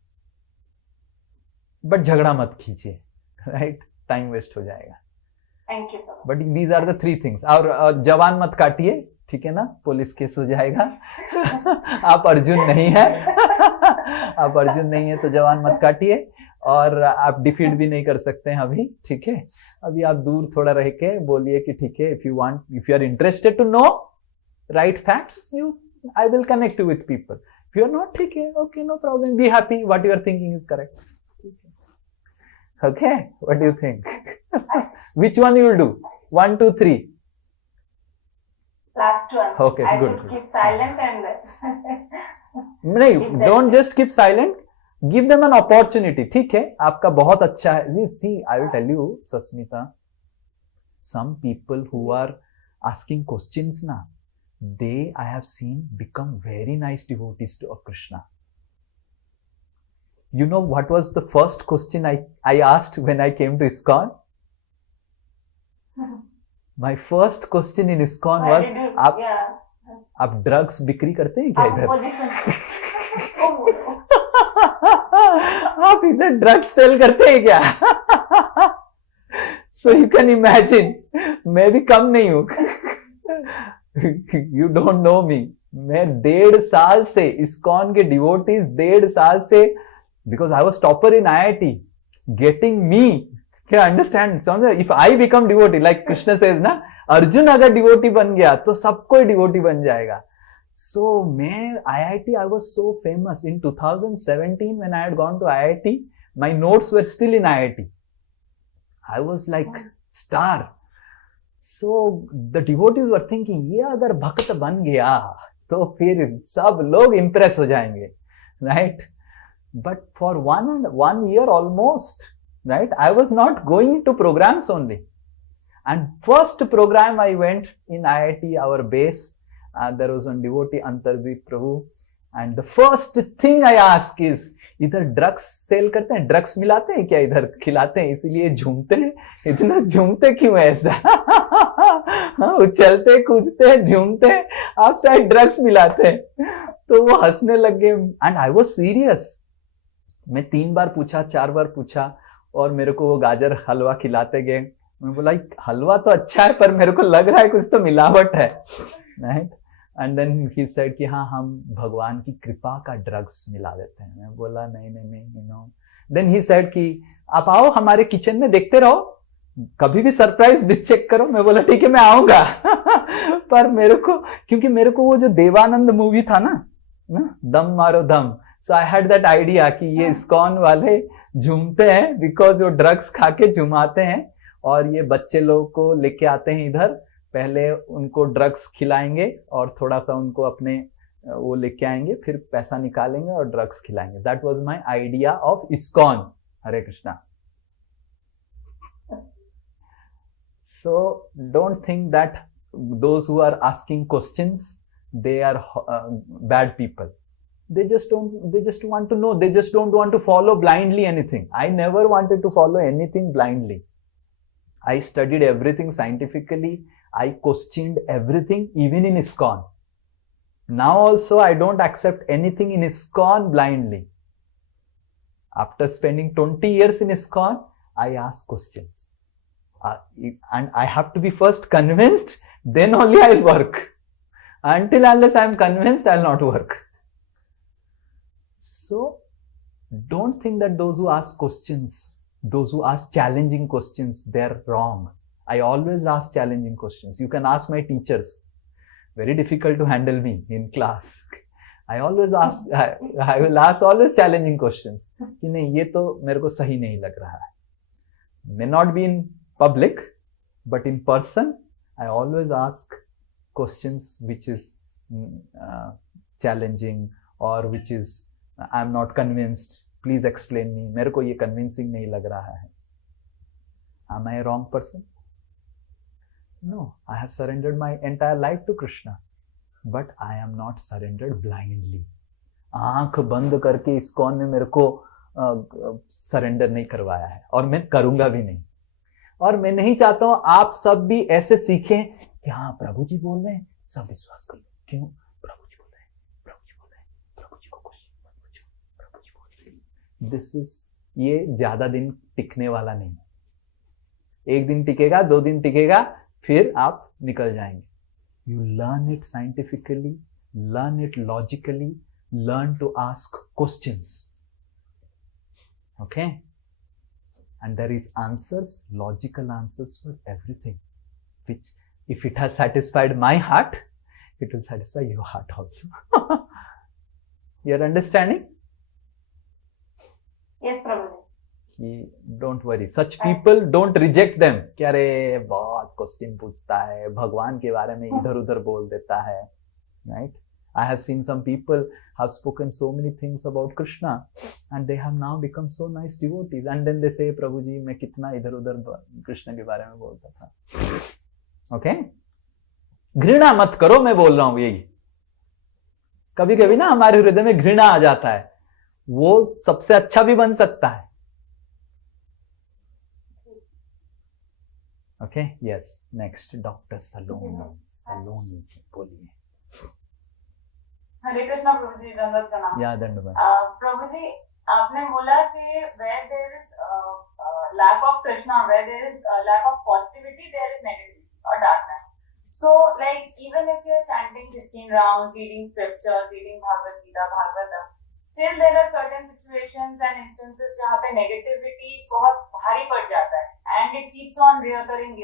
बट झगड़ा मत कीजिए, राइट? टाइम वेस्ट हो जाएगा. Thank you. But these are the 3 things. और जवान मत काटिए, ठीक है ना? पुलिस केस हो जाएगा. आप अर्जुन नहीं है. आप अर्जुन नहीं है तो जवान मत काटिए. और आप डिफीट भी नहीं कर सकते हैं अभी, ठीक है? अभी आप दूर थोड़ा रह के बोलिए कि ठीक है, if you are interested to know right facts, I will connect you with people. If you are not, ठीक है, okay, no problem, be happy, what you are thinking is correct. Okay, what do you think? Which one you will do? 1, 2, 3. Last one. Okay, I good. should keep silent and. नहीं, don't just keep silent. Give them an opportunity. ठीक है, आपका बहुत अच्छा है. See, I will tell you, Sasmita, some people who are asking questions na, they, I have seen, become very nice devotees to Krishna. You know what was the first question I asked when I came to ISKCON? My first question in ISKCON was, आप drugs बिक्री करते हैं क्या इधर? आप इधर drugs cell करते हैं क्या? So you can imagine, मैं भी कम नहीं हूँ. You don't know me. मैं 1.5 साल से ISKCON के डिवोटीज 1.5 साल से, because I was topper in IIT, getting me, can understand? If I become devotee, like Krishna says ना, अर्जुन अगर डिवोटी बन गया तो सबको डिवोटी बन जाएगा. So मैं IIT, I was so famous in 2017 when I had gone to IIT. My notes were still in IIT. I was like star. So the devotees were thinking, ये अगर भक्त बन गया तो फिर सब लोग impress हो जाएंगे, right? But for 1 year almost, right, I was not going into programs only. And first program I went in IIT, our base, there was one devotee, Antardeep Prabhu, and the first thing I ask is, इधर drugs cell करते हैं, drugs मिलाते हैं क्या इधर, खिलाते हैं, इसीलिए झूमते हैं, इतना झूमते क्यों ऐसा? उछलते कूदते हैं, झूमते हैं, आप शायद ड्रग्स मिलाते हैं. तो वो हंसने लग गए. And I was serious. मैं 3 बार पूछा, 4 बार पूछा, और मेरे को वो गाजर हलवा खिलाते गए. मैं बोला हलवा तो अच्छा है पर मेरे को लग रहा है कुछ तो मिलावट है, right? And then he said कि हाँ, हम भगवान की कृपा का ड्रग्स मिला देते हैं. मैं बोला नहीं, you know. Then he said कि आप आओ हमारे किचन में, देखते रहो, कभी भी सरप्राइज भी चेक करो. मैं बोला ठीक है, मैं आऊंगा. पर मेरे को, क्योंकि मेरे को वो जो देवानंद मूवी था ना, ना, दम मारो दम. So I had that idea कि ये ISKCON वाले झूमते हैं because वो ड्रग्स खा के झुमाते हैं, और ये बच्चे लोग को लेके आते हैं इधर, पहले उनको ड्रग्स खिलाएंगे और थोड़ा सा उनको अपने वो लेके आएंगे, फिर पैसा निकालेंगे और ड्रग्स खिलाएंगे. That was my idea of ISKCON. Hare Krishna. So don't think that those who are asking questions, they are bad people. They just want to know. They just don't want to follow blindly anything. I never wanted to follow anything blindly. I studied everything scientifically. I questioned everything, even in ISKCON. Now also I don't accept anything in ISKCON blindly. After spending 20 years in ISKCON, I ask questions. And I have to be first convinced, then only I will work. Until unless I am convinced, I will not work. So, don't think that those who ask questions, those who ask challenging questions, they are wrong. I always ask challenging questions. You can ask my teachers. Very difficult to handle me in class. I always ask, I will ask always challenging questions. कि नहीं, ये तो मेरे को सही नहीं लग रहा है. May not be in public, but in person, I always ask questions which is challenging, or which is I am not convinced. Please explain me. मेरे को ये convincing नहीं लग रहा है. Am I a wrong person? No, I have surrendered my entire life to Krishna, but I am not surrendered blindly. आंख बंद करके ISKCON ने मेरे को सरेंडर नहीं करवाया है, और मैं करूंगा भी नहीं. और मैं नहीं चाहता हूं आप सब भी ऐसे सीखें कि हाँ प्रभु जी बोल रहे हैं, सब विश्वास कर लो. क्यों? प्रभु जी बोल रहे हैं, प्रभु जी बोल रहे हैं, प्रभु जी को क्वेश्चन मत पूछो, प्रभु जी बोल रहे हैं. दिस इज, ये ज्यादा दिन टिकने वाला नहीं है. एक दिन टिकेगा, 2 दिन टिकेगा, फिर आप निकल जाएंगे. You learn it scientifically, learn it logically, learn to ask questions. Okay? And there is answers, logical answers for everything, which if it has satisfied my heart, it will satisfy your heart also. You're understanding? Yes, Prabhuji. Don't worry. Such people, don't reject them. कि अरे बहुत question पूछता है, भगवान के बारे में इधर उधर बोल देता है. Right? I have seen some people have spoken so many things about Krishna, and they have now become so nice devotees. And then they say, प्रभु जी मैं कितना इधर उधर कृष्ण के बारे में बोलता था. Okay? घृणा मत करो, मैं बोल रहा हूं यही. कभी कभी ना हमारे हृदय में घृणा आ जाता है, वो सबसे अच्छा भी बन सकता है. Okay, yes. Next, Dr. Saloni जी बोलिए. हरे कृष्णा प्रभु जी, दंडवत प्रणाम. या दंडवत. प्रभु जी, आपने बोला कि where there is lack of Krishna, where there is lack of positivity, there is negativity or darkness. So, like even if you are chanting 16 rounds, reading scriptures, reading Bhagavad Gita, Bhagavatam, still there are certain situations and instances जहाँ पे negativity बहुत भारी पड़ जाता है, and it keeps on reoccurring.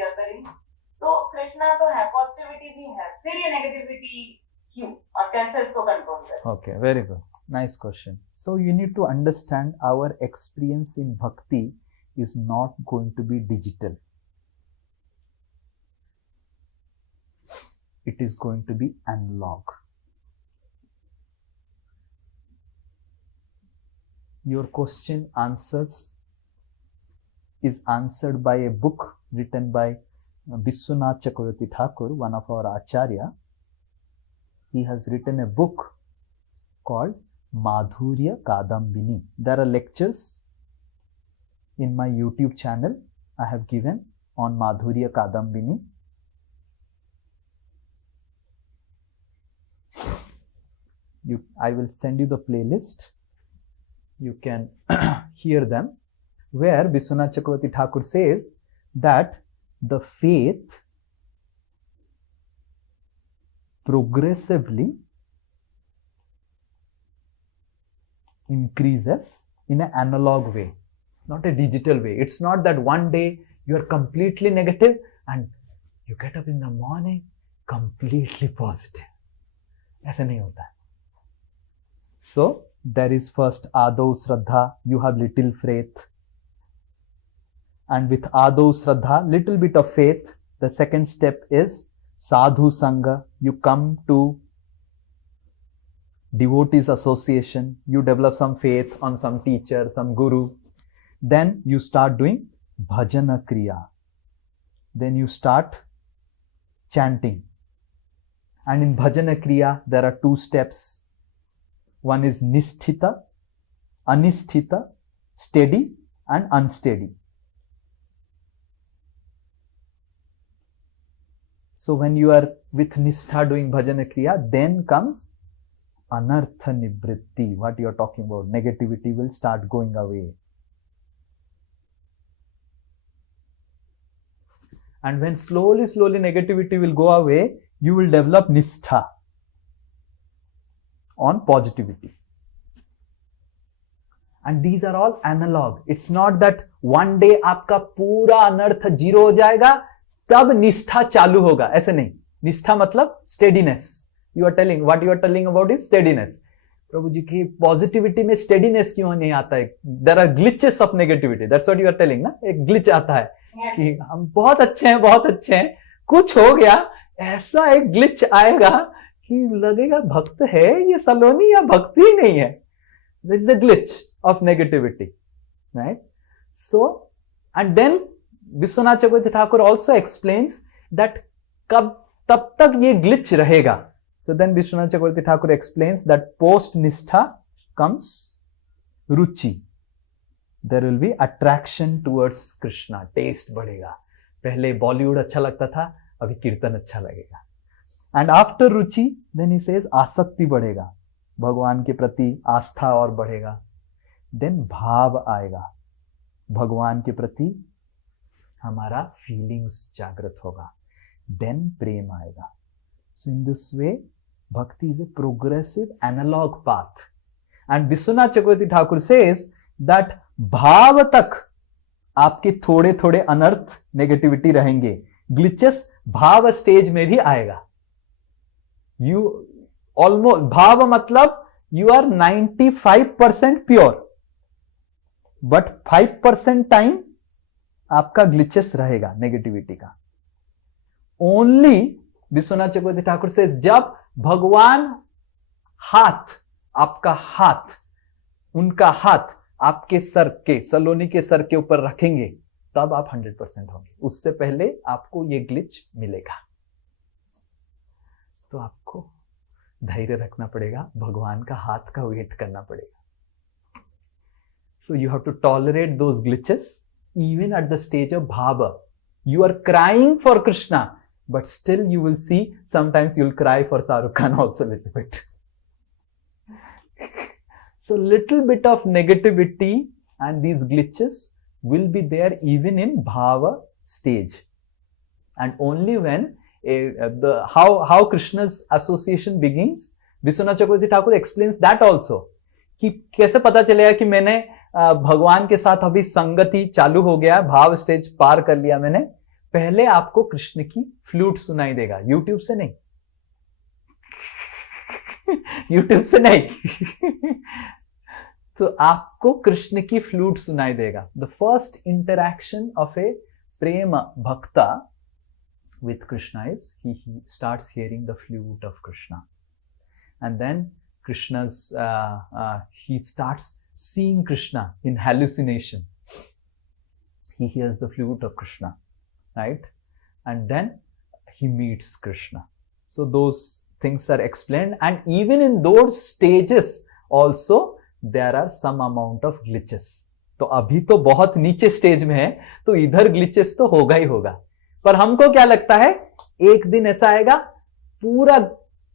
तो कृष्णा तो है, positivity भी है, फिर ये negativity क्यों और कैसे इसको कंट्रोल करें? Okay, very good. Nice question. So you need to understand our experience in bhakti is not going to be digital. It is going to be analog. Your question is answered by a book written by Vishwanath Chakravarti Thakur, one of our acharya. He has written a book called Madhurya Kadambini. There are lectures in my YouTube channel I have given on Madhurya Kadambini. I will send you the playlist. You can hear them, where Vishwanath Chakravarti Thakur says that the faith progressively increases in an analog way, not a digital way. It's not that one day you are completely negative and you get up in the morning completely positive. ऐसा नहीं होता है. So there is first Adau Shraddha, you have little faith. And with Adau Shraddha, little bit of faith, the second step is Sadhu Sangha. You come to devotees association, you develop some faith on some teacher, some guru. Then you start doing bhajana kriya. Then you start chanting. And in bhajana kriya, there are two steps. One is nisthita, anisthita, steady and unsteady. So when you are with nistha doing bhajana kriya, then comes anartha nivritti. What you are talking about, negativity will start going away. And when slowly negativity will go away, you will develop nistha on positivity. And these are all analog. It's not that one day आपका पूरा अनर्थ zero हो जाएगा तब निष्ठा चालू होगा, ऐसे नहीं. निष्ठा मतलब steadiness. You are telling, what you are telling about is steadiness. प्रभु जी की पॉजिटिविटी में steadiness क्यों नहीं आता है? There are glitches of negativity. That's what you are telling ना? एक glitch आता है कि हम बहुत अच्छे हैं, कुछ हो गया, ऐसा एक glitch आएगा कि लगेगा भक्त है ये सलोनी या भक्त ही नहीं है. There is a glitch of negativity, right? So, and then Vishwanath Chakravarti Thakur also explains that तब तक ये glitch रहेगा. So then Vishwanath Chakravarti Thakur explains that post nishtha comes ruchi. There will be attraction towards Krishna. Taste बढ़ेगा. पहले बॉलीवुड अच्छा लगता था, अभी कीर्तन अच्छा लगेगा. And after Ruchi, then he says आसक्ति बढ़ेगा, भगवान के प्रति आस्था और बढ़ेगा. Then भाव आएगा, भगवान के प्रति हमारा फीलिंग्स जागृत होगा. Then प्रेम आएगा. So in this way, bhakti is a progressive analog path. And Vishwanath Chakravarti Thakur says that भाव तक आपके थोड़े थोड़े अनर्थ नेगेटिविटी रहेंगे. ग्लिचेस भाव स्टेज में भी आएगा. You almost, भाव मतलब you are 95% pure, but 5% time आपका ग्लिचेस रहेगा नेगेटिविटी का. ओनली विश्वनाथ चक्रवर्ती ठाकुर से जब भगवान हाथ, आपका हाथ, उनका हाथ आपके सर के, सलोनी के सर के ऊपर रखेंगे, तब आप 100% होंगे. उससे पहले आपको ये ग्लिच मिलेगा. तो आपको धैर्य रखना पड़ेगा, भगवान का हाथ का वेट करना पड़ेगा. So you have to tolerate those glitches even at the stage of bhava. You are crying for Krishna, but still you will see sometimes you will cry for Shah Rukh Khan also a little bit. So little bit of negativity and these glitches will be there even in bhava stage. And only when how Krishna's association begins, Vishwanath Chakravarti Thakur explains that also. कि कैसे पता चलेगा कि मैंने भगवान के साथ अभी संगति चालू हो गया, भाव स्टेज पार कर लिया मैंने. पहले आपको कृष्ण की फ्लूट सुनाई देगा, यूट्यूब से नहीं. यूट्यूब से नहीं. तो आपको कृष्ण की फ्लूट सुनाई देगा. द फर्स्ट इंटरैक्शन ऑफ ए प्रेम भक्ता with Krishna is he starts hearing the flute of Krishna, and then Krishna's he starts seeing Krishna in hallucination. He hears the flute of Krishna, right? And then he meets Krishna. So those things are explained, and even in those stages also there are some amount of glitches. तो अभी तो बहुत नीचे stage में है, तो इधर glitches तो होगा ही होगा. पर हमको क्या लगता है, एक दिन ऐसा आएगा पूरा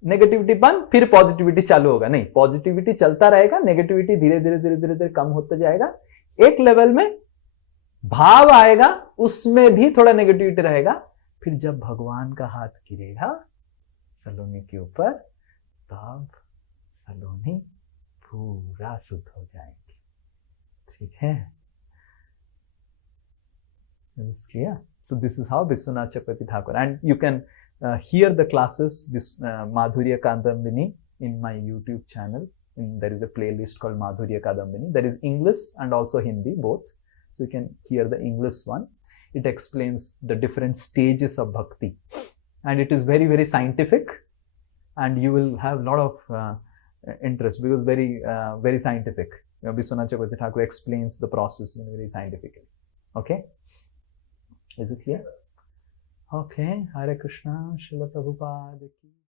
नेगेटिविटी बंद, फिर पॉजिटिविटी चालू होगा. नहीं, पॉजिटिविटी चलता रहेगा, नेगेटिविटी धीरे धीरे कम होता जाएगा. एक लेवल में भाव आएगा, उसमें भी थोड़ा नेगेटिविटी रहेगा. फिर जब भगवान का हाथ गिरेगा सलोनी के ऊपर, तब सलोनी पूरा शुद्ध हो जाएगी. ठीक है, clear? So this is how Vishwanath Chakravarti Thakur, and you can hear the classes Madhurya Kandambini in my YouTube channel there is a playlist called Madhurya Kadambini. There is English and also Hindi, both. So you can hear the English one. It explains the different stages of bhakti. And it is very, very scientific. And you will have a lot of interest because very, very scientific. Biswanath Chakravarti Thakur explains the process very scientifically. Okay? Is it clear? Okay. Hare Krishna. Srila Prabhupada ki